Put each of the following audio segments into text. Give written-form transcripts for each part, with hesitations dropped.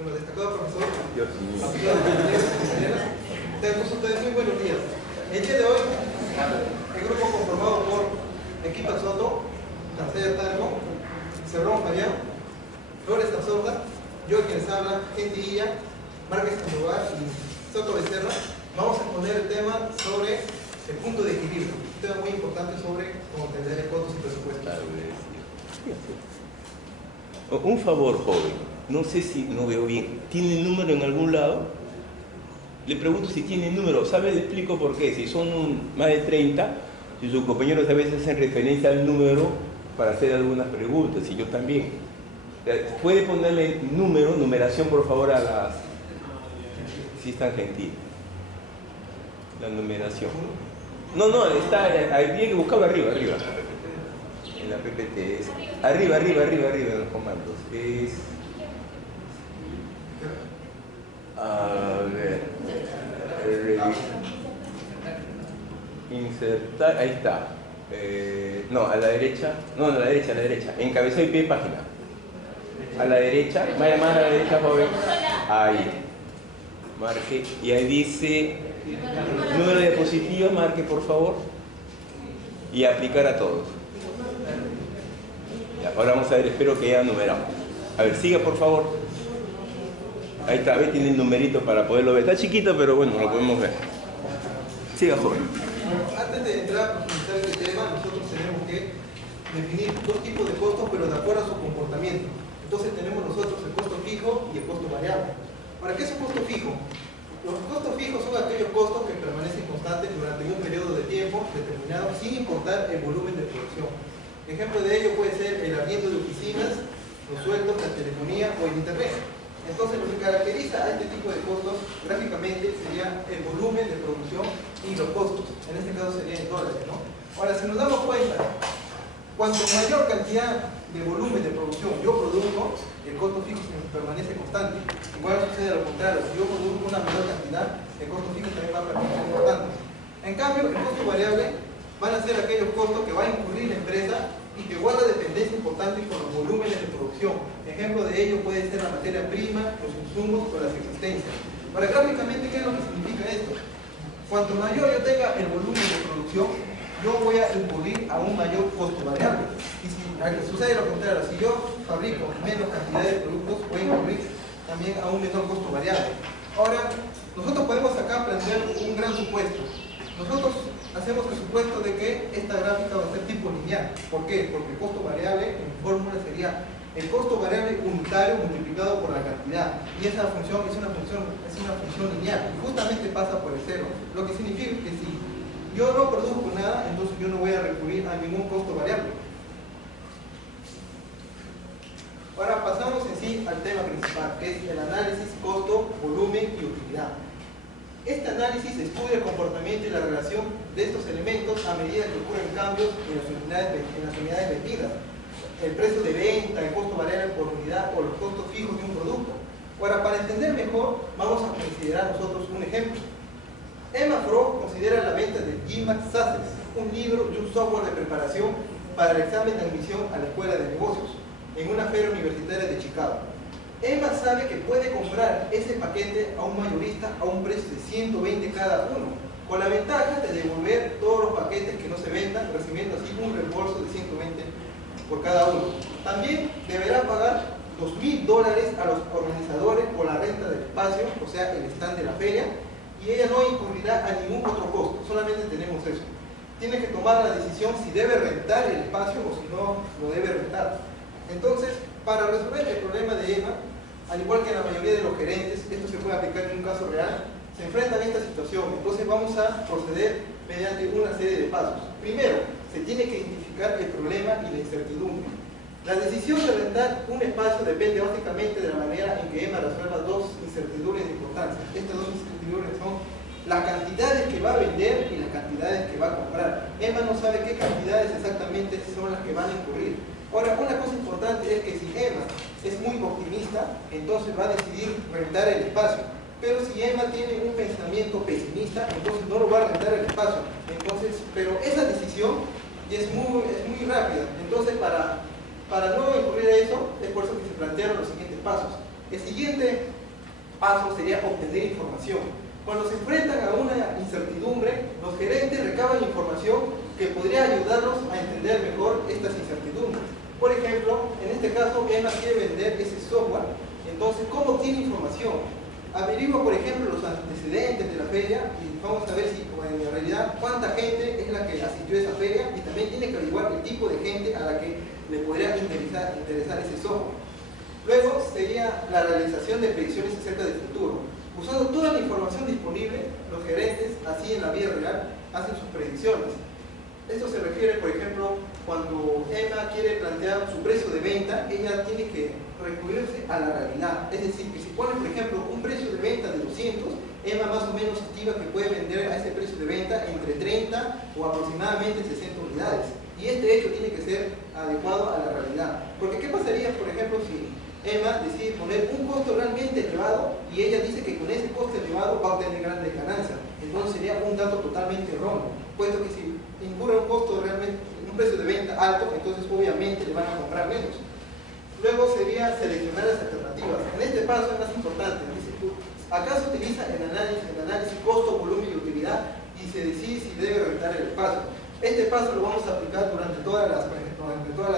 Bueno, destacado profesor, Dios mío. tengan ustedes muy buenos días. El día de hoy, el grupo conformado por Equipa Soto, Cancela Talco, Cerrón Fabián, Flores Azorda, yo quien les habla, Gente Illa, Márquez Sandoval y Soto Becerra, vamos a exponer el tema sobre el punto de equilibrio, un tema muy importante sobre cómo entender costos y presupuestos. Un favor, joven. No sé si no veo bien. ¿Tiene número en algún lado? Le pregunto si tiene número. ¿Sabe? Le explico por qué. Si son más de 30, si sus compañeros a veces hacen referencia al número para hacer algunas preguntas, y yo también. ¿Puede ponerle número, numeración, por favor, a las... Si es tan gentil. La numeración. No, está... Había que buscarlo arriba. En la PPT. Arriba, en los comandos. Es... A ver, insertar, ahí está. No, a la derecha, encabezado y pie de página. A la derecha, vaya más a la derecha, joven. Ahí, marque, y ahí dice número de diapositivas, marque por favor. Y aplicar a todos. Ya, ahora vamos a ver, espero que ya numeramos. A ver, siga por favor. Ahí está, ¿ves? Tiene el numerito para poderlo ver. Está chiquito, pero bueno, lo podemos ver. Siga, joven. Antes de entrar a profundizar este tema, nosotros tenemos que definir dos tipos de costos, pero de acuerdo a su comportamiento. Entonces tenemos nosotros el costo fijo y el costo variable. ¿Para qué es un costo fijo? Los costos fijos son aquellos costos que permanecen constantes durante un periodo de tiempo determinado sin importar el volumen de producción. Ejemplo de ello puede ser el arriendo de oficinas, los sueldos, la telefonía o el internet. Entonces, lo que caracteriza a este tipo de costos gráficamente sería el volumen de producción y los costos. En este caso sería en dólares, ¿no? Ahora, si nos damos cuenta, cuanto mayor cantidad de volumen de producción yo produzco, el costo fijo permanece constante. Igual sucede lo contrario, si yo produzco una menor cantidad, el costo fijo también va a permanecer constante. En cambio, el costo variable van a ser aquellos costos que va a incurrir la empresa y que guarda dependencia importante con los volúmenes de producción. Ejemplo de ello puede ser la materia prima, los insumos o las existencias. Ahora, gráficamente, ¿qué es lo que significa esto? Cuanto mayor yo tenga el volumen de producción, yo voy a incurrir a un mayor costo variable. Y si sucede lo contrario, si yo fabrico menos cantidad de productos, voy a incurrir también a un menor costo variable. Ahora, nosotros podemos acá plantear un gran supuesto. Nosotros hacemos el supuesto de que esta gráfica va a ser tipo lineal. ¿Por qué? Porque el costo variable en fórmula sería el costo variable unitario multiplicado por la cantidad. Y esa función es una función lineal. Y justamente pasa por el cero. Lo que significa que si yo no produzco nada, entonces yo no voy a recurrir a ningún costo variable. Ahora pasamos en sí al tema principal, que es el análisis costo, volumen y utilidad. Este análisis estudia el comportamiento y la relación de estos elementos a medida que ocurren cambios en las unidades vendidas. El precio de venta, el costo variable por unidad o los costos fijos de un producto. Ahora, para entender mejor, vamos a considerar nosotros un ejemplo. Emma Frost considera la venta de GMAT SACES, un libro y un software de preparación para el examen de admisión a la Escuela de Negocios, en una feria universitaria de Chicago. Emma sabe que puede comprar ese paquete a un mayorista a un precio de 120 cada uno, con la ventaja de devolver todos los paquetes que no se vendan, recibiendo así un reembolso de 120 por cada uno. También deberá pagar $2.000 a los organizadores por la renta del espacio, o sea, el stand de la feria, y ella no incurrirá a ningún otro costo, solamente tenemos eso. Tiene que tomar la decisión si debe rentar el espacio o si no lo debe rentar. Entonces, para resolver el problema de Emma, al igual que la mayoría de los gerentes, esto se puede aplicar en un caso real, se enfrentan a esta situación. Entonces vamos a proceder mediante una serie de pasos. Primero, se tiene que identificar el problema y la incertidumbre. La decisión de rentar un espacio depende básicamente de la manera en que Emma resuelva dos incertidumbres de importancia. Estas dos incertidumbres son las cantidades que va a vender y las cantidades que va a comprar. Emma no sabe qué cantidades exactamente son las que van a incurrir. Ahora, una cosa importante es que si Emma es muy optimista, entonces va a decidir rentar el espacio. Pero si Emma tiene un pensamiento pesimista, entonces no lo va a rentar el espacio. Entonces, pero esa decisión es muy rápida. Entonces, para no incurrir a eso, es por eso que se plantearon los siguientes pasos. El siguiente paso sería obtener información. Cuando se enfrentan a una incertidumbre, los gerentes recaban información que podría ayudarlos a entender mejor estas incertidumbres. Por ejemplo, en este caso, EMA quiere vender ese software. Entonces, ¿cómo obtiene información? Averigua, por ejemplo, los antecedentes de la feria y vamos a ver si en realidad cuánta gente es la que asistió a esa feria, y también tiene que averiguar el tipo de gente a la que le podría interesar ese software. Luego sería la realización de predicciones acerca del futuro. Usando toda la información disponible, los gerentes, así en la vida real, hacen sus predicciones. Esto se refiere, por ejemplo, cuando EMA quiere plantear su precio de venta, ella tiene que recurrirse a la realidad. Es decir, que si pone, por ejemplo, un precio de venta de 200, EMA más o menos estima que puede vender a ese precio de venta entre 30 o aproximadamente 60 unidades. Y este hecho tiene que ser adecuado a la realidad. Porque ¿qué pasaría, por ejemplo, si EMA decide poner un costo realmente elevado y ella dice que con ese costo elevado va a obtener grandes ganancias? Entonces sería un dato totalmente erróneo, puesto que si incurre un costo realmente, un precio de venta alto, entonces obviamente le van a comprar menos. Luego sería seleccionar las alternativas. En este paso es más importante, dice tú, acá se utiliza el análisis costo, volumen y utilidad y se decide si debe rentar el espacio. Este paso lo vamos a aplicar durante todas las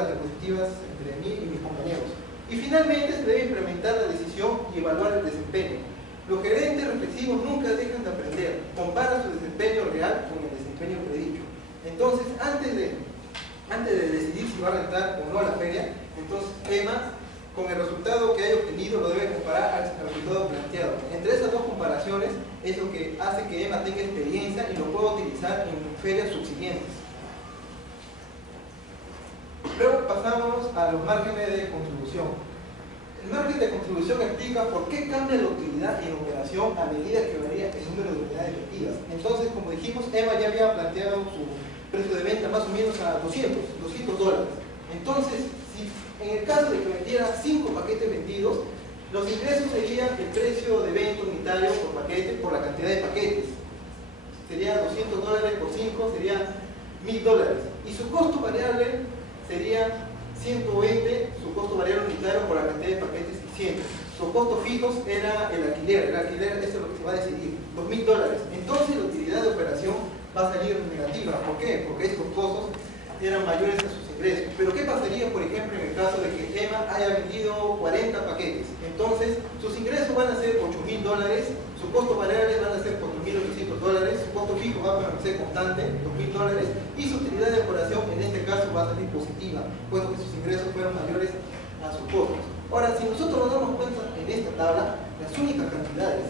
diapositivas entre mí y mis compañeros. Y finalmente se debe implementar la decisión y evaluar el desempeño. Los gerentes reflexivos nunca dejan de aprender, comparan su desempeño real con el desempeño predicho. Entonces, antes de decidir si va a rentar o no la feria, entonces EMA, con el resultado que haya obtenido, lo debe comparar al resultado planteado. Entre esas dos comparaciones es lo que hace que EMA tenga experiencia y lo pueda utilizar en ferias subsiguientes. Luego pasamos a los márgenes de contribución. El margen de contribución explica por qué cambia la utilidad en operación a medida que varía el número de unidades vendidas. Entonces, como dijimos, EMA ya había planteado su precio de venta más o menos a $200. Entonces, si en el caso de que vendiera 5 paquetes vendidos, los ingresos serían el precio de venta unitario por paquete por la cantidad de paquetes. Sería $200 por 5, serían $1000. Y su costo variable sería 120, su costo variable unitario por la cantidad de paquetes y 100. Sus costos fijos era el alquiler. El alquiler, eso es lo que se va a decidir, $2000. Entonces la utilidad de operación va a salir negativa. ¿Por qué? Porque estos costos eran mayores a sus ingresos. Pero ¿qué pasaría, por ejemplo, en el caso de que EMA haya vendido 40 paquetes? Entonces, sus ingresos van a ser $8000, sus costos variables van a ser $4800, su costo fijo va a permanecer constante, $2000, y su utilidad de operación en este caso va a salir positiva, puesto que sus ingresos fueron mayores a sus costos. Ahora, si nosotros nos damos cuenta en esta tabla, las únicas cantidades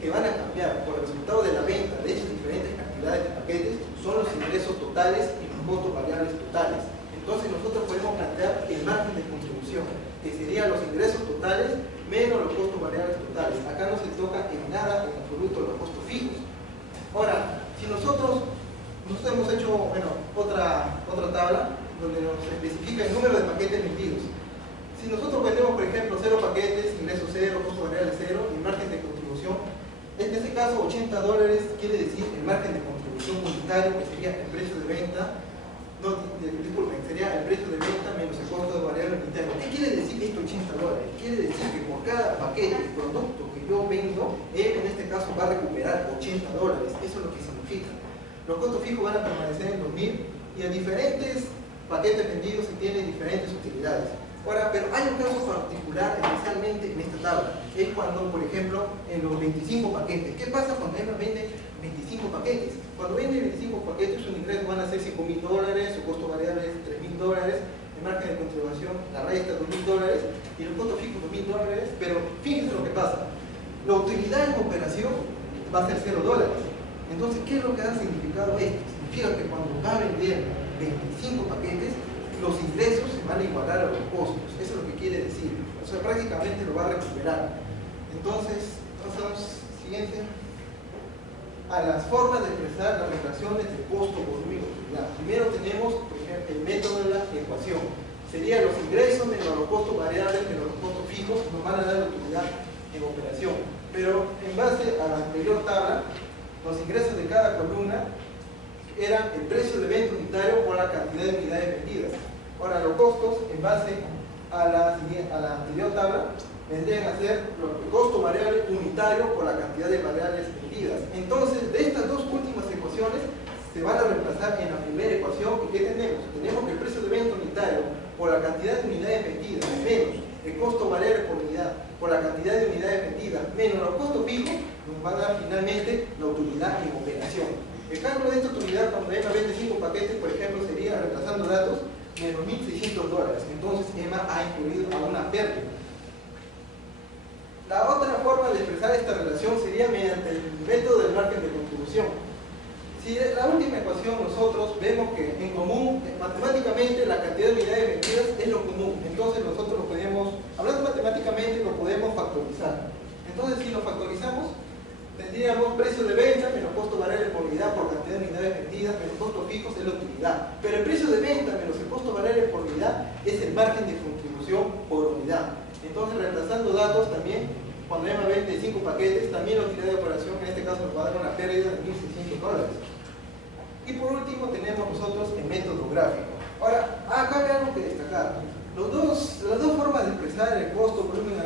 que van a cambiar por el resultado de la venta de esas diferentes cantidades de paquetes son los ingresos totales y los costos variables totales. Entonces nosotros podemos plantear el margen de contribución, que serían los ingresos totales menos los costos variables totales. Acá no se toca en nada, en absoluto, los costos fijos. Ahora, si nosotros hemos hecho otra tabla donde nos especifica el número de paquetes vendidos. Si nosotros vendemos, por ejemplo, 0 paquetes, ingresos 0, costo variable 0 y margen de contribución, en este caso $80 quiere decir el margen de contribución unitario, que sería el precio de venta, disculpen, sería el precio de venta menos el costo de variable unitario. ¿Qué quiere decir esto $80? Quiere decir que por cada paquete de producto que yo vendo, él en este caso va a recuperar $80. Eso es lo que significa. Los costos fijos van a permanecer en 2000 y a diferentes paquetes vendidos se tienen diferentes utilidades. Ahora, pero hay un caso particular, especialmente en esta tabla, es cuando, por ejemplo, en los 25 paquetes. ¿Qué pasa cuando EMA vende 25 paquetes? Cuando vende 25 paquetes, sus ingresos van a ser $5000, su costo variable es $3000, el margen de contribución, la resta $2000 y los costos fijos $2000, pero fíjense lo que pasa. La utilidad en operación va a ser $0. Entonces, ¿qué es lo que ha significado esto? Significa que cuando va a vender 25 paquetes, los ingresos se van a igualar a los costos. Eso es lo que quiere decir. O sea, prácticamente lo va a recuperar. Entonces, pasamos siguiente a las formas de expresar las relaciones de costo, volumen y utilidad. Primero tenemos, por ejemplo, el método de la ecuación. Serían los ingresos menos los costos variables menos los costos fijos, nos van a dar la utilidad en operación. Pero en base a la anterior tabla, los ingresos de cada columna eran el precio de venta unitario por la cantidad de unidades vendidas. Ahora, los costos, en base a la anterior tabla, vendrían a ser el costo variable unitario por la cantidad de variables vendidas. Entonces, de estas dos últimas ecuaciones se van a reemplazar en la primera ecuación. ¿Y qué tenemos? Tenemos que el precio de venta unitario por la cantidad de unidades vendidas menos el costo variable por unidad por la cantidad de unidades vendidas menos los costos fijos nos va a dar finalmente la utilidad en operación. El cálculo de esta utilidad cuando EMA vende 5 paquetes, por ejemplo, sería, reemplazando datos, menos $1.600. Entonces EMA ha incluido a una pérdida. La otra forma de expresar esta relación sería mediante el método del margen de contribución. Si en la última ecuación nosotros vemos que en común, matemáticamente la cantidad de unidades vendidas es lo común, entonces nosotros lo podemos, hablando matemáticamente, lo podemos factorizar. Entonces si lo factorizamos, tendríamos precio de venta menos costo variable por unidad por cantidad de unidades vendidas menos costos fijos es la utilidad. Pero el precio de venta menos el costo variable por unidad es el margen de contribución por unidad. Entonces, reemplazando datos también, cuando EMA vende 5 paquetes, también la utilidad de operación en este caso nos va a dar una pérdida de $1.600. Y por último tenemos nosotros el método gráfico. Ahora, acá hay algo que destacar. Las dos formas de expresar el costo, volumen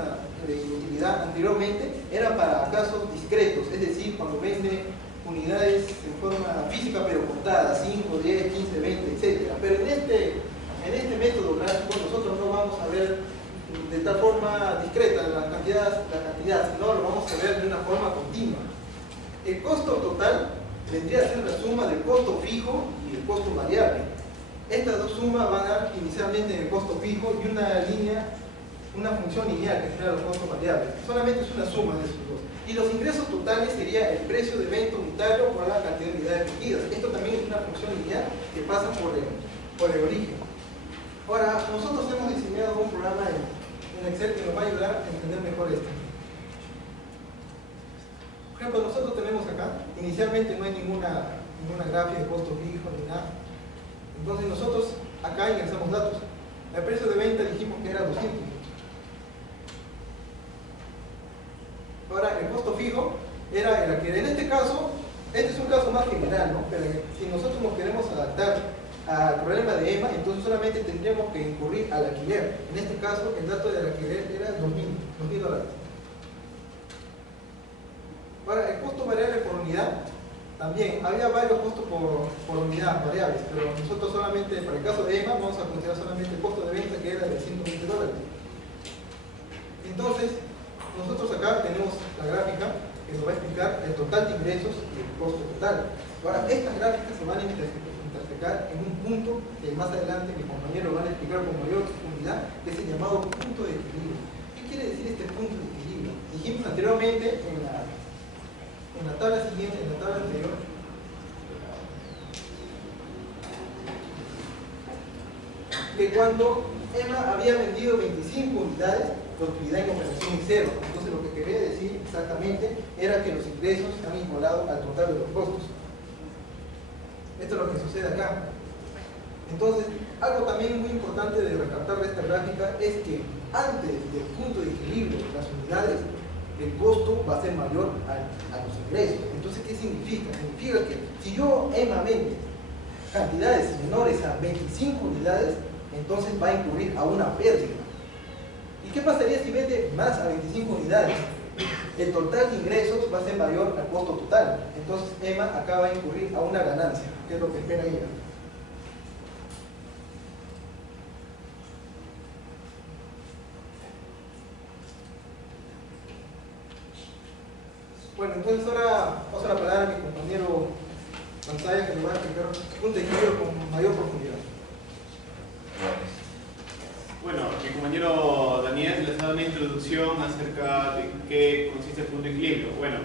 de utilidad anteriormente eran para casos discretos, es decir, cuando vende unidades en forma física pero contadas, 5, 10, 15, 20, etc. Pero en este método gráfico nosotros no vamos a ver de tal forma discreta la cantidad, sino lo vamos a ver de una forma continua. El costo total vendría a ser la suma del costo fijo y el costo variable. Estas dos sumas van a dar inicialmente en el costo fijo y una línea, una función lineal que genera los costos variables. Solamente es una suma de esos dos. Y los ingresos totales sería el precio de venta unitario por la cantidad de unidades vendidas. Esto también es una función lineal que pasa por el origen. Ahora, nosotros hemos diseñado un programa en Excel que nos va a ayudar a entender mejor esto. Por ejemplo, nosotros tenemos acá, inicialmente no hay ninguna gráfica de costo fijo ni nada. Entonces nosotros acá ingresamos datos. El precio de venta dijimos que era 200. Ahora, el costo fijo era el alquiler. En este caso, este es un caso más general, ¿no? Pero si nosotros nos queremos adaptar al problema de EMA, entonces solamente tendríamos que incurrir al alquiler. En este caso, el dato del alquiler era $2.000. Ahora, el costo variable por unidad, también había varios costos por unidad variables, pero nosotros solamente, para el caso de EMA, vamos a considerar solamente el costo de venta que era de $120. Entonces, nosotros acá tenemos la gráfica que nos va a explicar el total de ingresos y el costo total. Ahora, estas gráficas se van a intersecar en un punto que más adelante mis compañeros van a explicar con mayor profundidad, que es el llamado punto de equilibrio. ¿Qué quiere decir este punto de equilibrio? Dijimos anteriormente en la tabla siguiente, en la tabla anterior, que cuando EMA había vendido 25 unidades, la utilidad en operación es cero. Entonces lo que quería decir exactamente era que los ingresos han igualado al total de los costos. Esto es lo que sucede acá. Entonces, algo también muy importante de rescatar de esta gráfica es que antes del punto de equilibrio de las unidades, el costo va a ser mayor a los ingresos. Entonces, ¿qué significa? Significa que si yo EMA vende cantidades menores a 25 unidades, entonces va a incurrir a una pérdida. ¿Y qué pasaría si vende más a 25 unidades? El total de ingresos va a ser mayor al costo total. Entonces EMA acá va a incurrir a una ganancia, que es lo que espera ella. Bueno, entonces ahora paso la palabra a mi compañero Pantalla, que nos va a explicar un tejido con mayor profundidad. Bueno, mi compañero Daniel les ha dado una introducción acerca de qué consiste el punto de equilibrio. Bueno,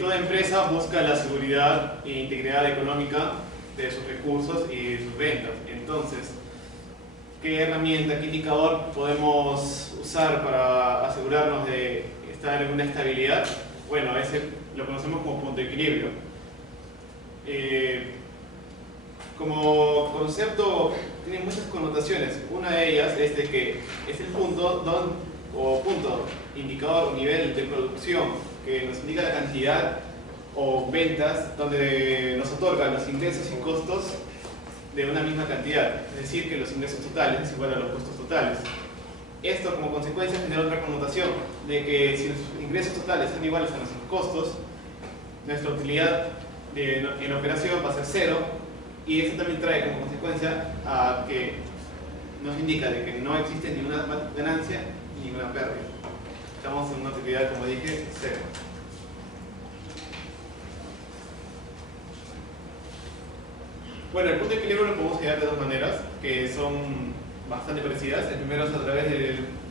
toda empresa busca la seguridad e integridad económica de sus recursos y de sus ventas. Entonces, ¿qué herramienta, qué indicador podemos usar para asegurarnos de estar en una estabilidad? Bueno, ese lo conocemos como punto de equilibrio. Como concepto tiene muchas connotaciones. Una de ellas es de que es el punto indicador o nivel de producción que nos indica la cantidad o ventas donde nos otorgan los ingresos y costos de una misma cantidad, es decir, que los ingresos totales es igual a los costos totales. Esto como consecuencia genera otra connotación, de que si nuestros ingresos totales son iguales a nuestros costos, nuestra utilidad en operación va a ser cero, y eso también trae como consecuencia a que nos indica de que no existe ni una ganancia ni una pérdida. Estamos en una utilidad, como dije, cero. Bueno, el punto de equilibrio lo podemos hallar de dos maneras, que son bastante parecidas. El primero es a través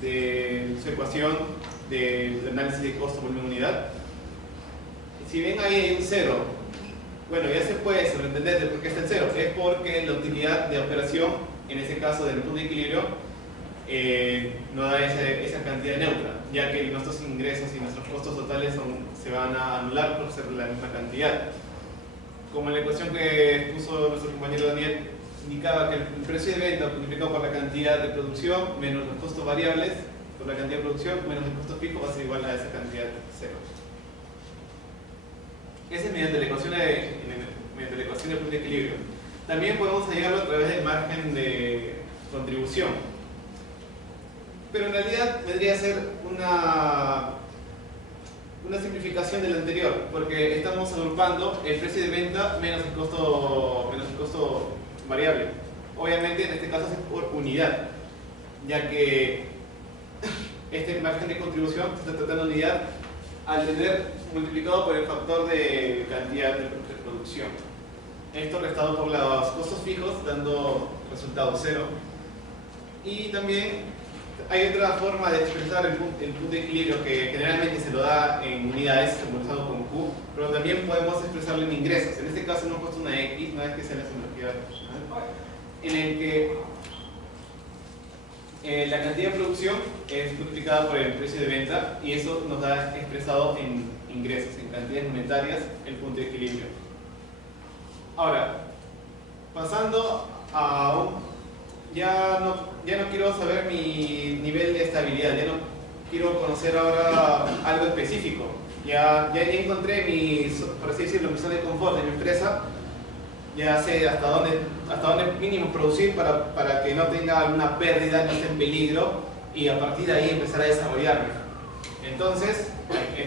de su ecuación del análisis de costo volumen unidad. Si bien ahí hay un cero, bueno, ya se puede sobreentender de por qué está el cero. Es porque la utilidad de operación, en ese caso del punto de equilibrio, no da esa cantidad neutra, ya que nuestros ingresos y nuestros costos totales se van a anular por ser la misma cantidad. Como en la ecuación que puso nuestro compañero Daniel, indicaba que el precio de venta multiplicado por la cantidad de producción menos los costos variables por la cantidad de producción menos el costo fijo va a ser igual a esa cantidad de cero. Ese es mediante la ecuación del punto de equilibrio. También podemos hallarlo a través del margen de contribución. Pero en realidad vendría a ser una simplificación del anterior, porque estamos agrupando el precio de venta menos el costo variable. Obviamente en este caso es por unidad, ya que este margen de contribución se está tratando de unidad al tener multiplicado por el factor de cantidad de producción. Esto restado por los costos fijos, dando resultado cero. Y también hay otra forma de expresar el punto de equilibrio que generalmente se lo da en unidades, simbolizado con Q, pero también podemos expresarlo en ingresos. En este caso hemos puesto una X, una vez que sea la simbología en el que la cantidad de producción es multiplicada por el precio de venta y eso nos da expresado en ingresos, en cantidades monetarias, el punto de equilibrio. Ahora, pasando a ya no quiero saber mi nivel de estabilidad, ya no quiero conocer ahora algo específico. Ya encontré por así decirlo, mi zona de confort de mi empresa. Ya sé hasta dónde mínimo producir para que no tenga alguna pérdida, no esté en peligro, y a partir de ahí empezar a desarrollarme. Entonces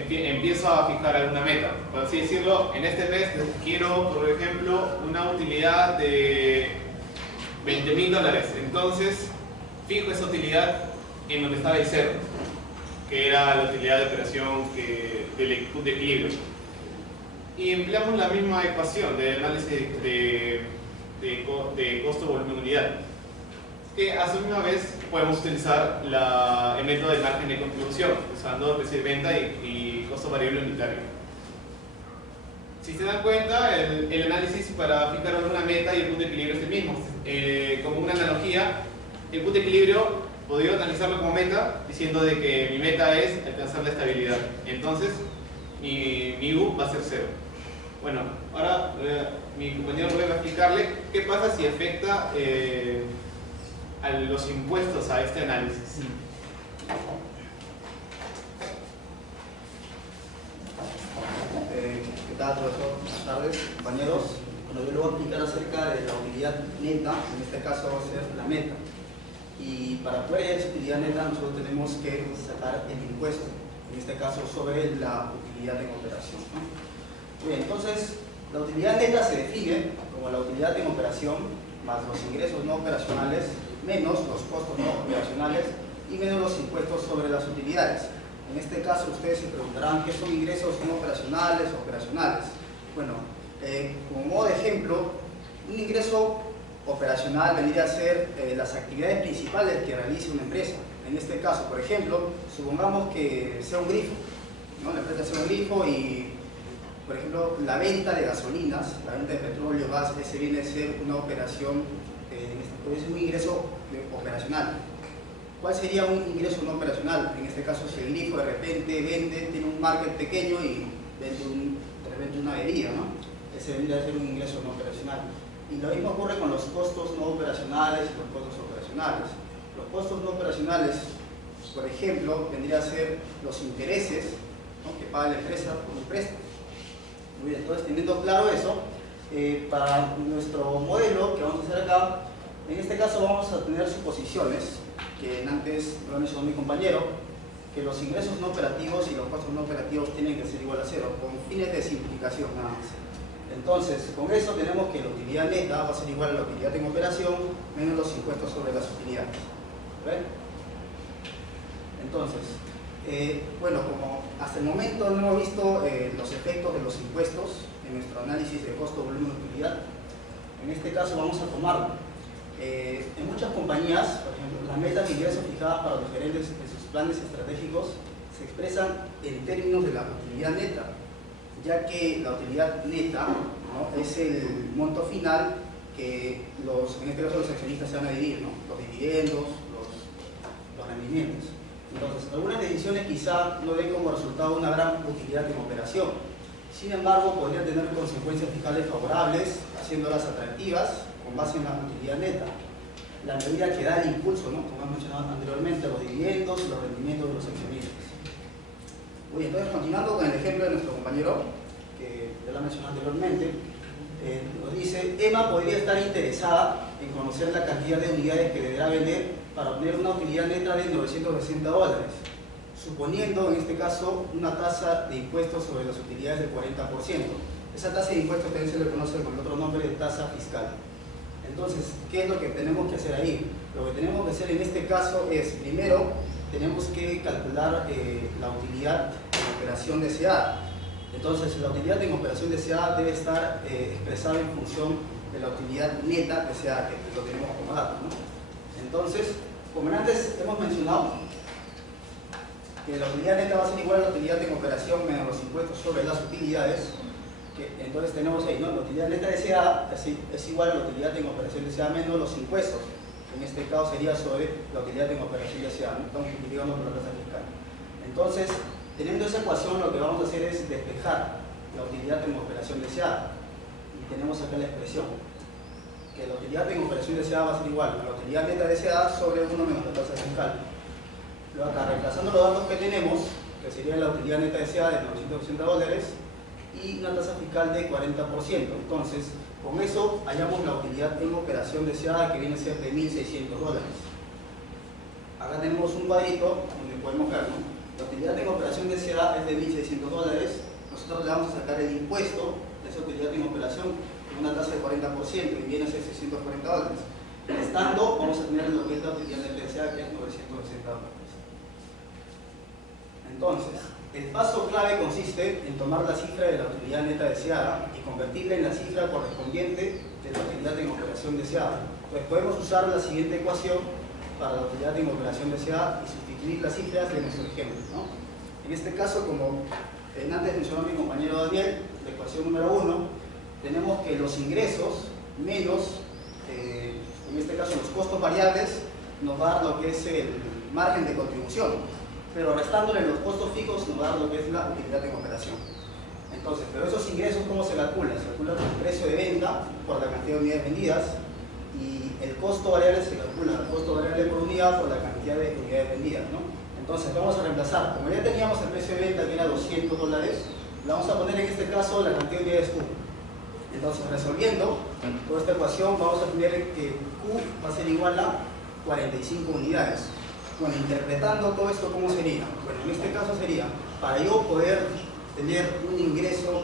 empiezo a fijar alguna meta. Por así decirlo, en este mes quiero, por ejemplo, una utilidad de $20.000. Entonces fijo esa utilidad en donde estaba el cero, que era la utilidad de operación del punto de equilibrio. Y empleamos la misma ecuación de análisis de costo volumen unidad, que a su misma vez podemos utilizar el método de margen de contribución, usando precio de venta y costo variable unitario. Si se dan cuenta, el análisis para fijar una meta y el punto de equilibrio es el mismo. Como una analogía, el punto de equilibrio podría analizarlo como meta, diciendo de que mi meta es alcanzar la estabilidad. Entonces, mi U va a ser cero. Bueno, ahora mi compañero Rubén va a explicarle qué pasa si afecta a los impuestos a este análisis. ¿Qué tal, profesor? Buenas tardes, compañeros. Bueno, yo le voy a explicar acerca de la utilidad neta, en este caso va a ser la meta. Y para poder hallar esa utilidad neta, nosotros tenemos que sacar el impuesto, en este caso sobre la utilidad en operación, ¿no? Bien, entonces, la utilidad neta se define como la utilidad en operación más los ingresos no operacionales menos los costos no operacionales y menos los impuestos sobre las utilidades. En este caso, ustedes se preguntarán qué son ingresos no operacionales o operacionales. Bueno, como modo de ejemplo, un ingreso operacional vendría a ser las actividades principales que realiza una empresa. En este caso, por ejemplo, supongamos que sea un grifo, ¿no? La empresa sea un grifo y, por ejemplo, la venta de gasolinas, la venta de petróleo, gas, ese viene a ser una operación, es un ingreso operacional. ¿Cuál sería un ingreso no operacional? En este caso, si el grifo de repente tiene un market pequeño y vende de repente una bebida, ¿no? Ese vendría a ser un ingreso no operacional. Y lo mismo ocurre con los costos no operacionales y los costos operacionales. Los costos no operacionales, por ejemplo, vendría a ser los intereses, ¿no?, que paga la empresa por un préstamo. Muy bien, entonces, teniendo claro eso, para nuestro modelo que vamos a hacer acá, en este caso vamos a tener suposiciones que antes lo ha mencionado mi compañero, que los ingresos no operativos y los costos no operativos tienen que ser igual a cero, con fines de simplificación nada más. Entonces, con eso tenemos que la utilidad neta va a ser igual a la utilidad en operación menos los impuestos sobre las utilidades. ¿Ven? Entonces, bueno, como hasta el momento no hemos visto los efectos de los impuestos en nuestro análisis de costo, volumen y utilidad, en este caso vamos a tomarlo. En muchas compañías, por ejemplo, las metas de ingresos fijadas para los gerentes en sus planes estratégicos se expresan en términos de la utilidad neta, ya que la utilidad neta, ¿no?, es el monto final que en este caso los accionistas se van a dividir, ¿no?, los dividendos, los rendimientos. Entonces, algunas decisiones quizá no den como resultado una gran utilidad en operación. Sin embargo, podrían tener consecuencias fiscales favorables, haciéndolas atractivas con base en la utilidad neta. La medida que da el impulso, ¿no?, como hemos mencionado anteriormente, los dividendos y los rendimientos de los accionistas. Muy bien, entonces continuando con el ejemplo de nuestro compañero, que ya lo mencioné anteriormente, nos dice, Emma podría estar interesada en conocer la cantidad de unidades que deberá vender para obtener una utilidad neta de $960, suponiendo en este caso una tasa de impuestos sobre las utilidades del 40%. Esa tasa de impuestos también se le conoce con otro nombre de tasa fiscal. Entonces, ¿qué es lo que tenemos que hacer ahí? Lo que tenemos que hacer en este caso es, primero, tenemos que calcular la utilidad en operación deseada. Entonces, la utilidad en operación deseada debe estar expresada en función de la utilidad neta deseada, que lo tenemos como dato, ¿no? Entonces, como antes hemos mencionado, que la utilidad neta va a ser igual a la utilidad en operación menos los impuestos sobre las utilidades, entonces tenemos ahí, ¿no?, la utilidad neta deseada es igual a la utilidad en operación deseada menos los impuestos. En este caso sería sobre la utilidad en operación deseada, ¿no? Estamos multiplicando por la tasa fiscal. Entonces, teniendo esa ecuación, lo que vamos a hacer es despejar la utilidad en operación deseada. Y tenemos acá la expresión, que la utilidad en operación deseada va a ser igual a la utilidad neta deseada sobre 1 menos la tasa fiscal. Luego acá, reemplazando los datos que tenemos, que sería la utilidad neta deseada de $980 y una tasa fiscal de 40%. Entonces, con eso hallamos la utilidad en operación deseada, que viene a ser de $1.600. Acá tenemos un cuadrito donde podemos ver, ¿no?, la utilidad en operación deseada es de $1.600. Nosotros le vamos a sacar el impuesto de esa utilidad en operación con una tasa de 40% y viene a ser $640. Restando, vamos a tener lo que es la utilidad neta deseada, que es $960. Entonces, el paso clave consiste en tomar la cifra de la utilidad neta deseada y convertirla en la cifra correspondiente de la utilidad en operación deseada. Entonces, podemos usar la siguiente ecuación para la utilidad en operación deseada y sustituir las cifras de nuestro ejemplo, ¿no? En este caso, como antes mencionó mi compañero Daniel, la ecuación número 1, tenemos que los ingresos menos, en este caso los costos variables, nos va a dar lo que es el margen de contribución. Pero restándole los costos fijos nos va a dar lo que es la utilidad en operación. Entonces, pero esos ingresos, ¿cómo se calculan? Se calcula con el precio de venta por la cantidad de unidades vendidas y el costo variable se calcula el costo variable por unidad por la cantidad de unidades vendidas, ¿no? Entonces, vamos a reemplazar. Como ya teníamos el precio de venta que era $200, le vamos a poner en este caso la cantidad de unidades Q. Entonces, resolviendo toda esta ecuación, vamos a tener que Q va a ser igual a 45 unidades. Bueno, interpretando todo esto, ¿cómo sería? Bueno, en este caso sería, para yo poder tener un ingreso,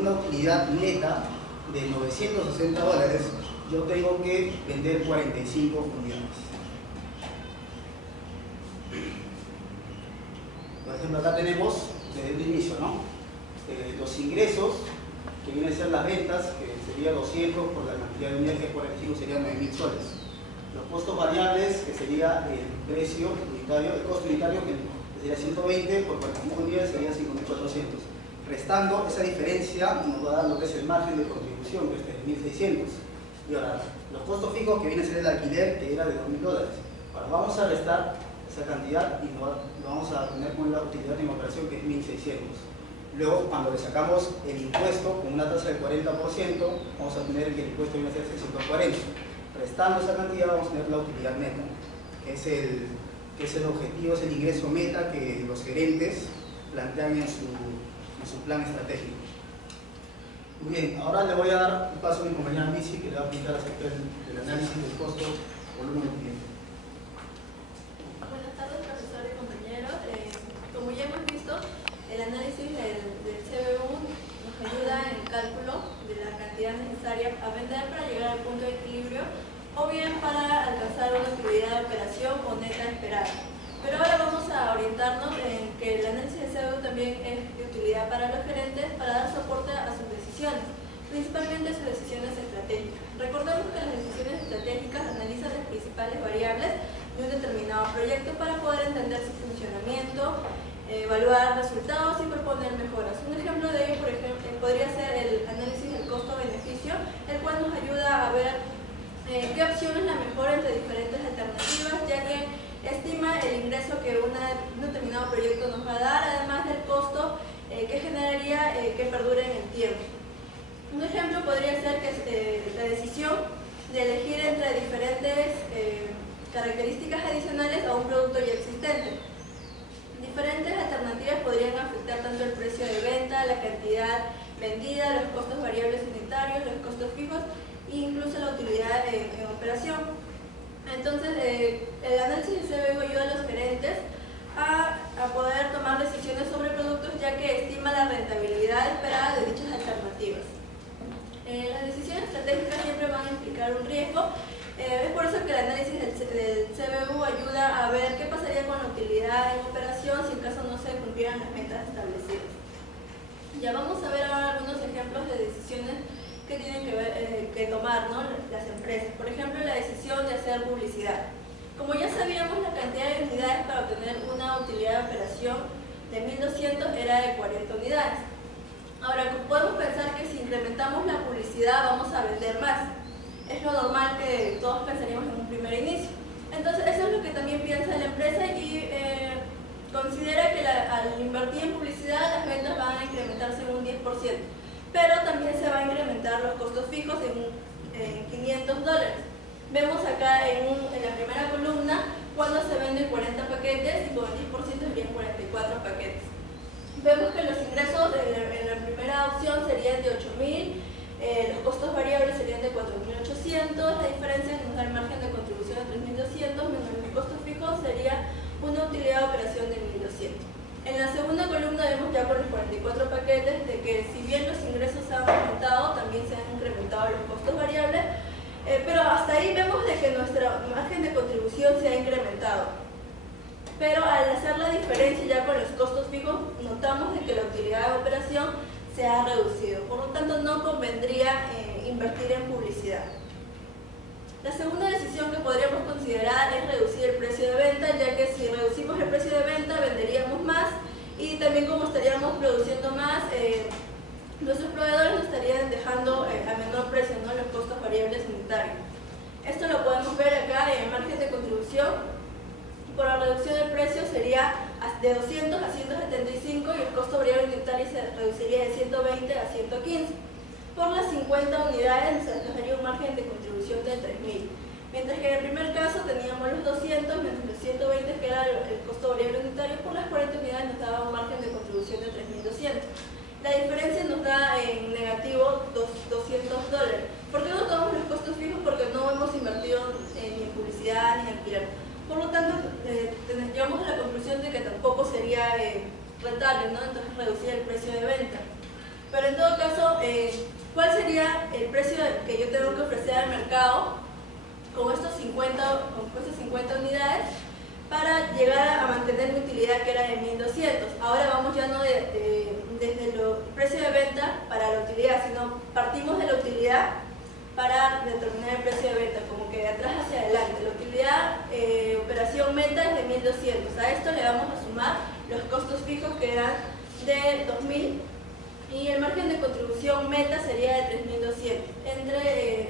una utilidad neta de $960, yo tengo que vender 45 unidades. Por ejemplo, acá tenemos desde el inicio, ¿no?, los ingresos, que vienen a ser las ventas, que sería 200 por la cantidad de unidades, que por ejemplo serían 9.000 soles. Los costos variables, que sería el precio unitario, el costo unitario, que sería 120 por 45 unidades, sería 5.400. Restando esa diferencia, nos va a dar lo que es el margen de contribución, que es de 1.600. Y ahora, los costos fijos, que viene a ser el alquiler, que era de $2.000. Ahora vamos a restar esa cantidad y lo vamos a tener con la utilidad en operación, que es 1.600. Luego, cuando le sacamos el impuesto con una tasa del 40%, vamos a tener que el impuesto viene a ser 640. Restando esa cantidad vamos a tener la utilidad neta, que es el objetivo, es el ingreso meta que los gerentes plantean en su plan estratégico. Muy bien, ahora le voy a dar un paso a mi compañera Missy, que le va a explicar acerca del análisis del costo volumen del cliente. esperada. Pero ahora vamos a orientarnos en que el análisis de CBU también es de utilidad para los gerentes para dar soporte a sus decisiones, principalmente sus decisiones estratégicas. Recordemos que las decisiones estratégicas analizan las principales variables de un determinado proyecto para poder entender su funcionamiento, evaluar resultados y proponer mejoras. Un ejemplo de ello, por ejemplo, podría ser el análisis del costo-beneficio, el cual nos ayuda a ver qué opción es la mejor entre diferentes alternativas, ya que estima el ingreso que un determinado proyecto nos va a dar, además del costo que generaría que perdure en el tiempo. Un ejemplo podría ser que la decisión de elegir entre diferentes características adicionales a un producto ya existente. Diferentes alternativas podrían afectar tanto el precio de venta, la cantidad vendida, los costos variables unitarios, los costos fijos e incluso la utilidad en operación. Entonces, el análisis de CBU ayuda a los gerentes a poder tomar decisiones sobre productos, ya que estima la rentabilidad esperada de dichas alternativas. Las decisiones estratégicas siempre van a implicar un riesgo. Es por eso que el análisis del CBU ayuda a ver qué pasaría con la utilidad en operación si en caso no se cumplieran las metas establecidas. Ya vamos a ver ahora algunos ejemplos de decisiones que tienen que tomar, ¿no?, las empresas. Por ejemplo, la decisión de hacer publicidad. Como ya sabíamos, la cantidad de unidades para obtener una utilidad de operación de 1200 era de 40 unidades. Ahora, podemos pensar que si incrementamos la publicidad vamos a vender más. Es lo normal que todos pensaríamos en un primer inicio. Entonces, eso es lo que también piensa la empresa y considera que al invertir en publicidad las ventas van a incrementarse en un 10%, pero también se van a incrementar los costos fijos en $500. Vemos acá en la primera columna cuando se venden 40 paquetes y con el 10% serían 44 paquetes. Vemos que los ingresos en la primera opción serían de 8.000, los costos variables serían de 4.800, la diferencia nos da el margen de contribución de 3.200 menos los costos fijos sería una utilidad de operación de 1.200. En la segunda columna vemos ya con los 44 paquetes de que si bien los ingresos se han aumentado, también se han incrementado los costos variables, pero hasta ahí vemos de que nuestra margen de contribución se ha incrementado. Pero al hacer la diferencia ya con los costos fijos, notamos de que la utilidad de operación se ha reducido. Por lo tanto, no convendría invertir en publicidad. La segunda decisión que podríamos considerar es reducir el precio de venta, ya que si reducimos el precio de venta, venderíamos más y también como estaríamos produciendo más, nuestros proveedores nos estarían dejando a menor precio, ¿no?, los costos variables unitarios. Esto lo podemos ver acá en el margen de contribución. Por la reducción del precio sería de 200 a 175 y el costo variable unitario se reduciría de 120 a 115. Por las 50 unidades nos daría un margen de contribución de 3.000. Mientras que en el primer caso teníamos los 200 menos los 120 que era el costo variable unitario, por las 40 unidades nos daba un margen de contribución de 3.200. La diferencia nos da en negativo $200. ¿Por qué no tomamos los costos fijos? Porque no hemos invertido ni en publicidad ni en alquiler. Por lo tanto, llegamos a la conclusión de que tampoco sería rentable, ¿no?, entonces reducir el precio de venta. Pero en todo caso, ¿cuál sería el precio que yo tengo que ofrecer al mercado con estos 50 unidades para llegar a mantener mi utilidad que era de 1.200? Ahora vamos ya no desde el precio de venta para la utilidad, sino partimos de la utilidad para determinar el precio de venta, como que de atrás hacia adelante. La utilidad operación meta es de 1.200. A esto le vamos a sumar los costos fijos que eran de 2.000 y el margen de contribución meta sería de 3.200.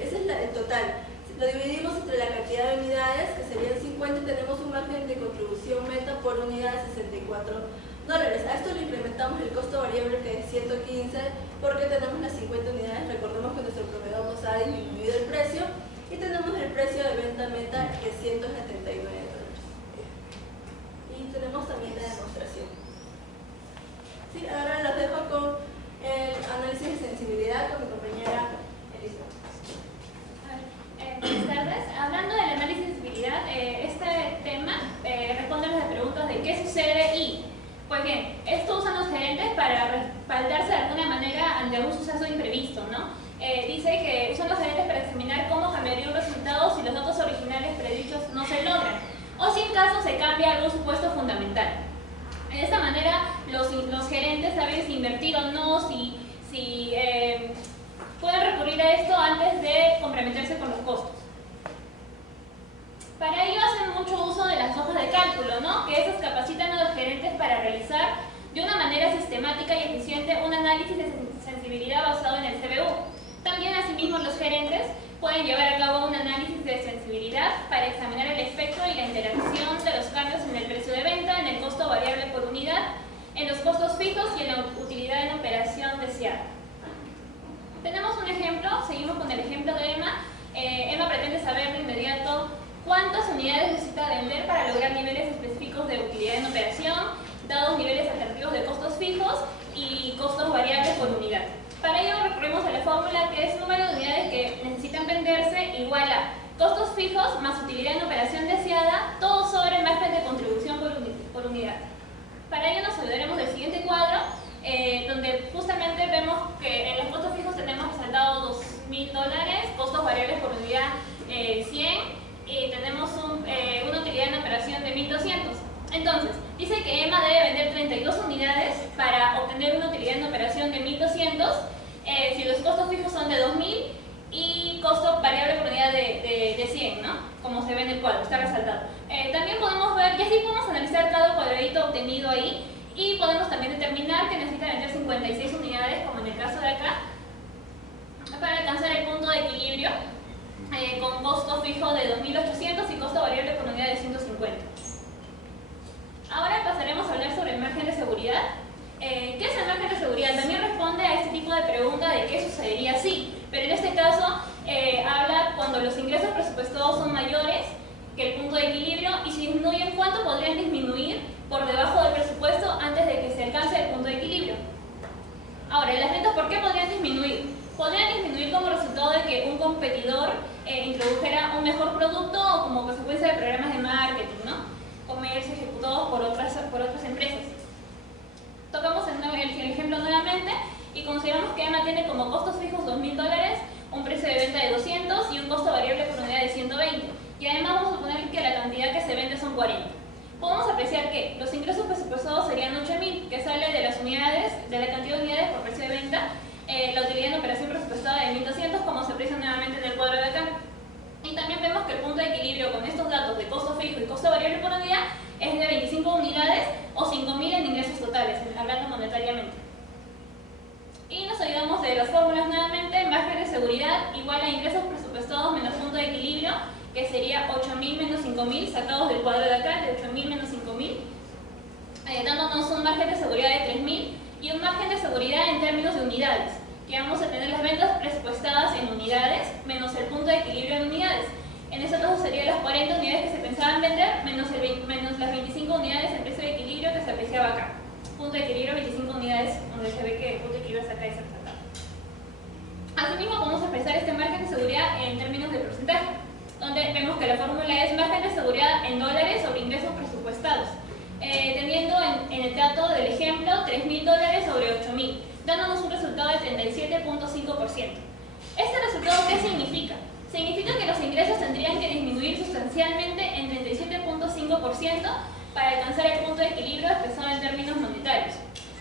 Ese es el total. Lo dividimos entre la cantidad de unidades, que serían 50, y tenemos un margen de contribución meta por unidad de $64. A esto le incrementamos el costo variable, que es 115, porque tenemos las 50 unidades. Recordemos que nuestro proveedor nos ha disminuido el precio y tenemos el precio de venta meta, que es $179. Y tenemos también la demostración. Sí, ahora los dejo con el análisis de sensibilidad con mi compañera Elisa. Buenas tardes. Hablando del análisis de sensibilidad, este tema responde a las preguntas de qué sucede y, pues bien, esto usan los gerentes para respaldarse de alguna manera ante un suceso imprevisto, ¿no? Dice que usan los gerentes para examinar cómo cambiaría un resultado si los datos originales predichos no se logran. o si en caso se cambia algún supuesto fundamental. De esta manera los gerentes saben si invertir o no, si pueden recurrir a esto antes de comprometerse con los costos. Para ello hacen mucho uso de las hojas de cálculo, ¿no? Que esas capacitan a los gerentes para realizar de una manera sistemática y eficiente un análisis de sensibilidad basado en el CBU. También asimismo los gerentes pueden llevar a cabo un análisis de sensibilidad para examinar el efecto y la interacción de los cambios en el precio de venta, en el costo variable por unidad, en los costos fijos y en la utilidad en operación deseada. Tenemos un ejemplo, seguimos con el ejemplo de Emma. Emma pretende saber de inmediato cuántas unidades necesita vender para lograr niveles específicos de utilidad en operación, dados niveles alternativos de costos fijos y costos variables por unidad. Para ello recurrimos a la fórmula que es número de unidades que necesitan venderse igual a costos fijos más utilidad en operación deseada, todo sobre margen de contribución por unidad. Para ello nos ayudaremos del siguiente cuadro, donde justamente vemos que en los costos fijos tenemos resaltado $2.000, costos variables por unidad 100, y tenemos una utilidad en operación de 1.200. Entonces, dice que Emma debe vender 32 unidades para obtener una utilidad en operación de 1.200, si los costos fijos son de 2.000 y costo variable por unidad de 100, ¿no? Como se ve en el cuadro, está resaltado. También podemos ver, y así podemos analizar cada cuadradito obtenido ahí, y podemos también determinar que necesita vender 56 unidades, como en el caso de acá, para alcanzar el punto de equilibrio, con costo fijo de 2.800 y costo variable por unidad de 150. Ahora pasaremos a hablar sobre el margen de seguridad. ¿Qué es el margen de seguridad? También responde a este tipo de pregunta de qué sucedería si, pero en este caso habla cuando los ingresos presupuestados son mayores que el punto de equilibrio, y si disminuyen, ¿cuánto podrían disminuir por debajo del presupuesto antes de que se alcance el punto de equilibrio? Ahora, las ventas, ¿por qué podrían disminuir? Podrían disminuir como resultado de que un competidor introdujera un mejor producto o como consecuencia de programas de marketing, ¿no? Comercio ejecutados por otras empresas. Tocamos el ejemplo nuevamente y consideramos que Emma tiene como costos fijos $2.000, un precio de venta de 200 y un costo variable por unidad de 120. Y además vamos a suponer que la cantidad que se vende son 40. Podemos apreciar que los ingresos presupuestados serían 8.000, que sale de las unidades, de la cantidad de unidades por precio de venta, la utilidad en operación presupuestada de 1.200, como se aprecia nuevamente en el cuadro de acá. Y también vemos que el punto de equilibrio con estos datos de costo fijo y costo variable por unidad es de 25 unidades o 5.000 en ingresos totales, hablando monetariamente. Y nos ayudamos de las fórmulas nuevamente: margen de seguridad igual a ingresos presupuestados menos punto de equilibrio, que sería 8.000 menos 5.000, sacados del cuadro de acá, de 8.000 menos 5.000, dándonos un margen de seguridad de 3.000 y un margen de seguridad en términos de unidades, que vamos a tener las ventas presupuestadas en unidades menos el punto de equilibrio en unidades. En este caso serían las 40 unidades que se pensaban vender menos las 25 unidades en precio de equilibrio que se apreciaba acá. Punto de equilibrio 25 unidades, donde se ve que el punto de equilibrio está acá y está acá. Asimismo podemos expresar este margen de seguridad en términos de porcentaje, donde vemos que la fórmula es margen de seguridad en dólares sobre ingresos presupuestados, teniendo en el dato del ejemplo $3.000 sobre 8.000, dándonos un resultado de 37.5%. ¿Este resultado qué significa? Significa que los ingresos tendrían que disminuir sustancialmente en 37.5% para alcanzar el punto de equilibrio expresado en términos monetarios.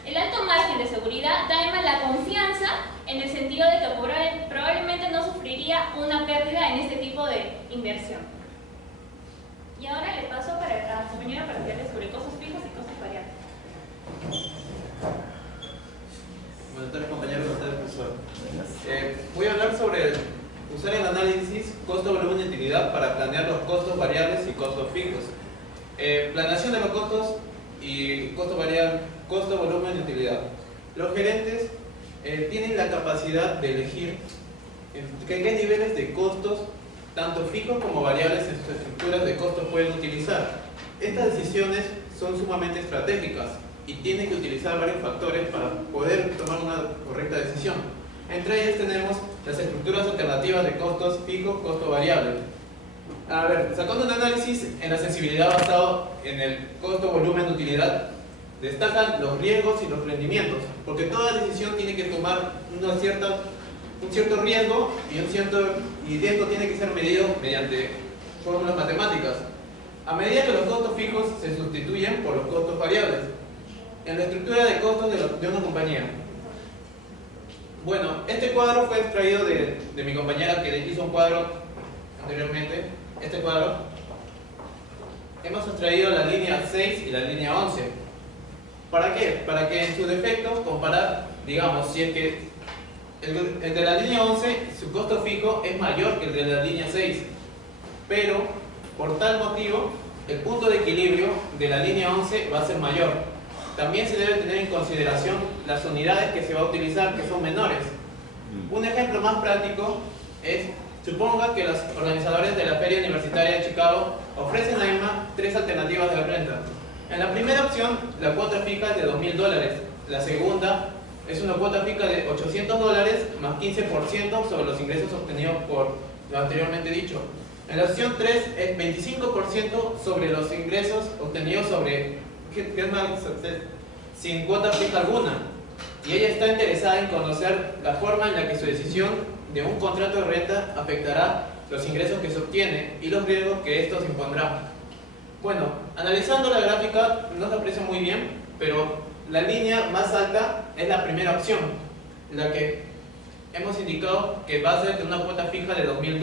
El alto margen de seguridad da además la confianza en el sentido de que probablemente no sufriría una pérdida en este tipo de inversión. Y ahora le paso a la compañera para hablarles sobre costos fijos y costos variables. Buenas tardes, compañeros. Buenas tardes, profesor. Voy a hablar sobre usar el análisis costo, volumen y utilidad para planear los costos variables y costos fijos. Planeación de los costos y costo variable, costo, volumen y utilidad. Los gerentes tienen la capacidad de elegir qué niveles de costos, tanto fijos como variables, en sus estructuras de costos pueden utilizar. Estas decisiones son sumamente estratégicas y tienen que utilizar varios factores para poder tomar una correcta decisión. Entre ellas tenemos las estructuras alternativas de costos fijos, costo variable. A ver, sacando un análisis en la sensibilidad basado en el costo, volumen, utilidad, destacan los riesgos y los rendimientos, porque toda decisión tiene que tomar un cierto riesgo y esto tiene que ser medido mediante fórmulas matemáticas. a medida que los costos fijos se sustituyen por los costos variables en la estructura de costos de una compañía. Bueno, este cuadro fue extraído de mi compañera que hizo un cuadro anteriormente. Este cuadro hemos extraído la línea 6 y la línea 11. ¿Para qué? Para que en su defecto comparar, digamos, si es que el de la línea 11, su costo fijo es mayor que el de la línea 6, pero por tal motivo el punto de equilibrio de la línea 11 va a ser mayor. También se debe tener en consideración las unidades que se va a utilizar, que son menores. Un ejemplo más práctico es, suponga que los organizadores de la Feria Universitaria de Chicago ofrecen a EMMA 3 alternativas de renta. En la primera opción, la cuota fija es de $2.000. La segunda es una cuota fija de $800 más 15% sobre los ingresos obtenidos por lo anteriormente dicho. En la opción 3 es 25% sobre los ingresos obtenidos sin cuota fija alguna. Y ella está interesada en conocer la forma en la que su decisión de un contrato de renta afectará los ingresos que se obtiene y los riesgos que estos impondrán. Bueno, analizando la gráfica no se aprecia muy bien, pero la línea más alta es la primera opción, la que hemos indicado que va a ser de una cuota fija de $2.000.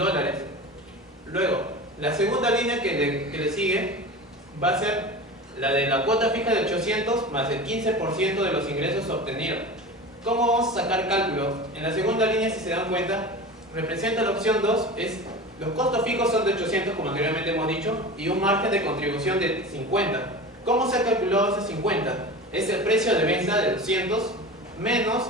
Luego, la segunda línea que le sigue va a ser la de la cuota fija de 800 más el 15% de los ingresos obtenidos. ¿Cómo vamos a sacar cálculos? En la segunda línea, si se dan cuenta, representa la opción 2, los costos fijos son de 800, como anteriormente hemos dicho, y un margen de contribución de 50. ¿Cómo se ha calculado ese 50? Es el precio de venta de 200 menos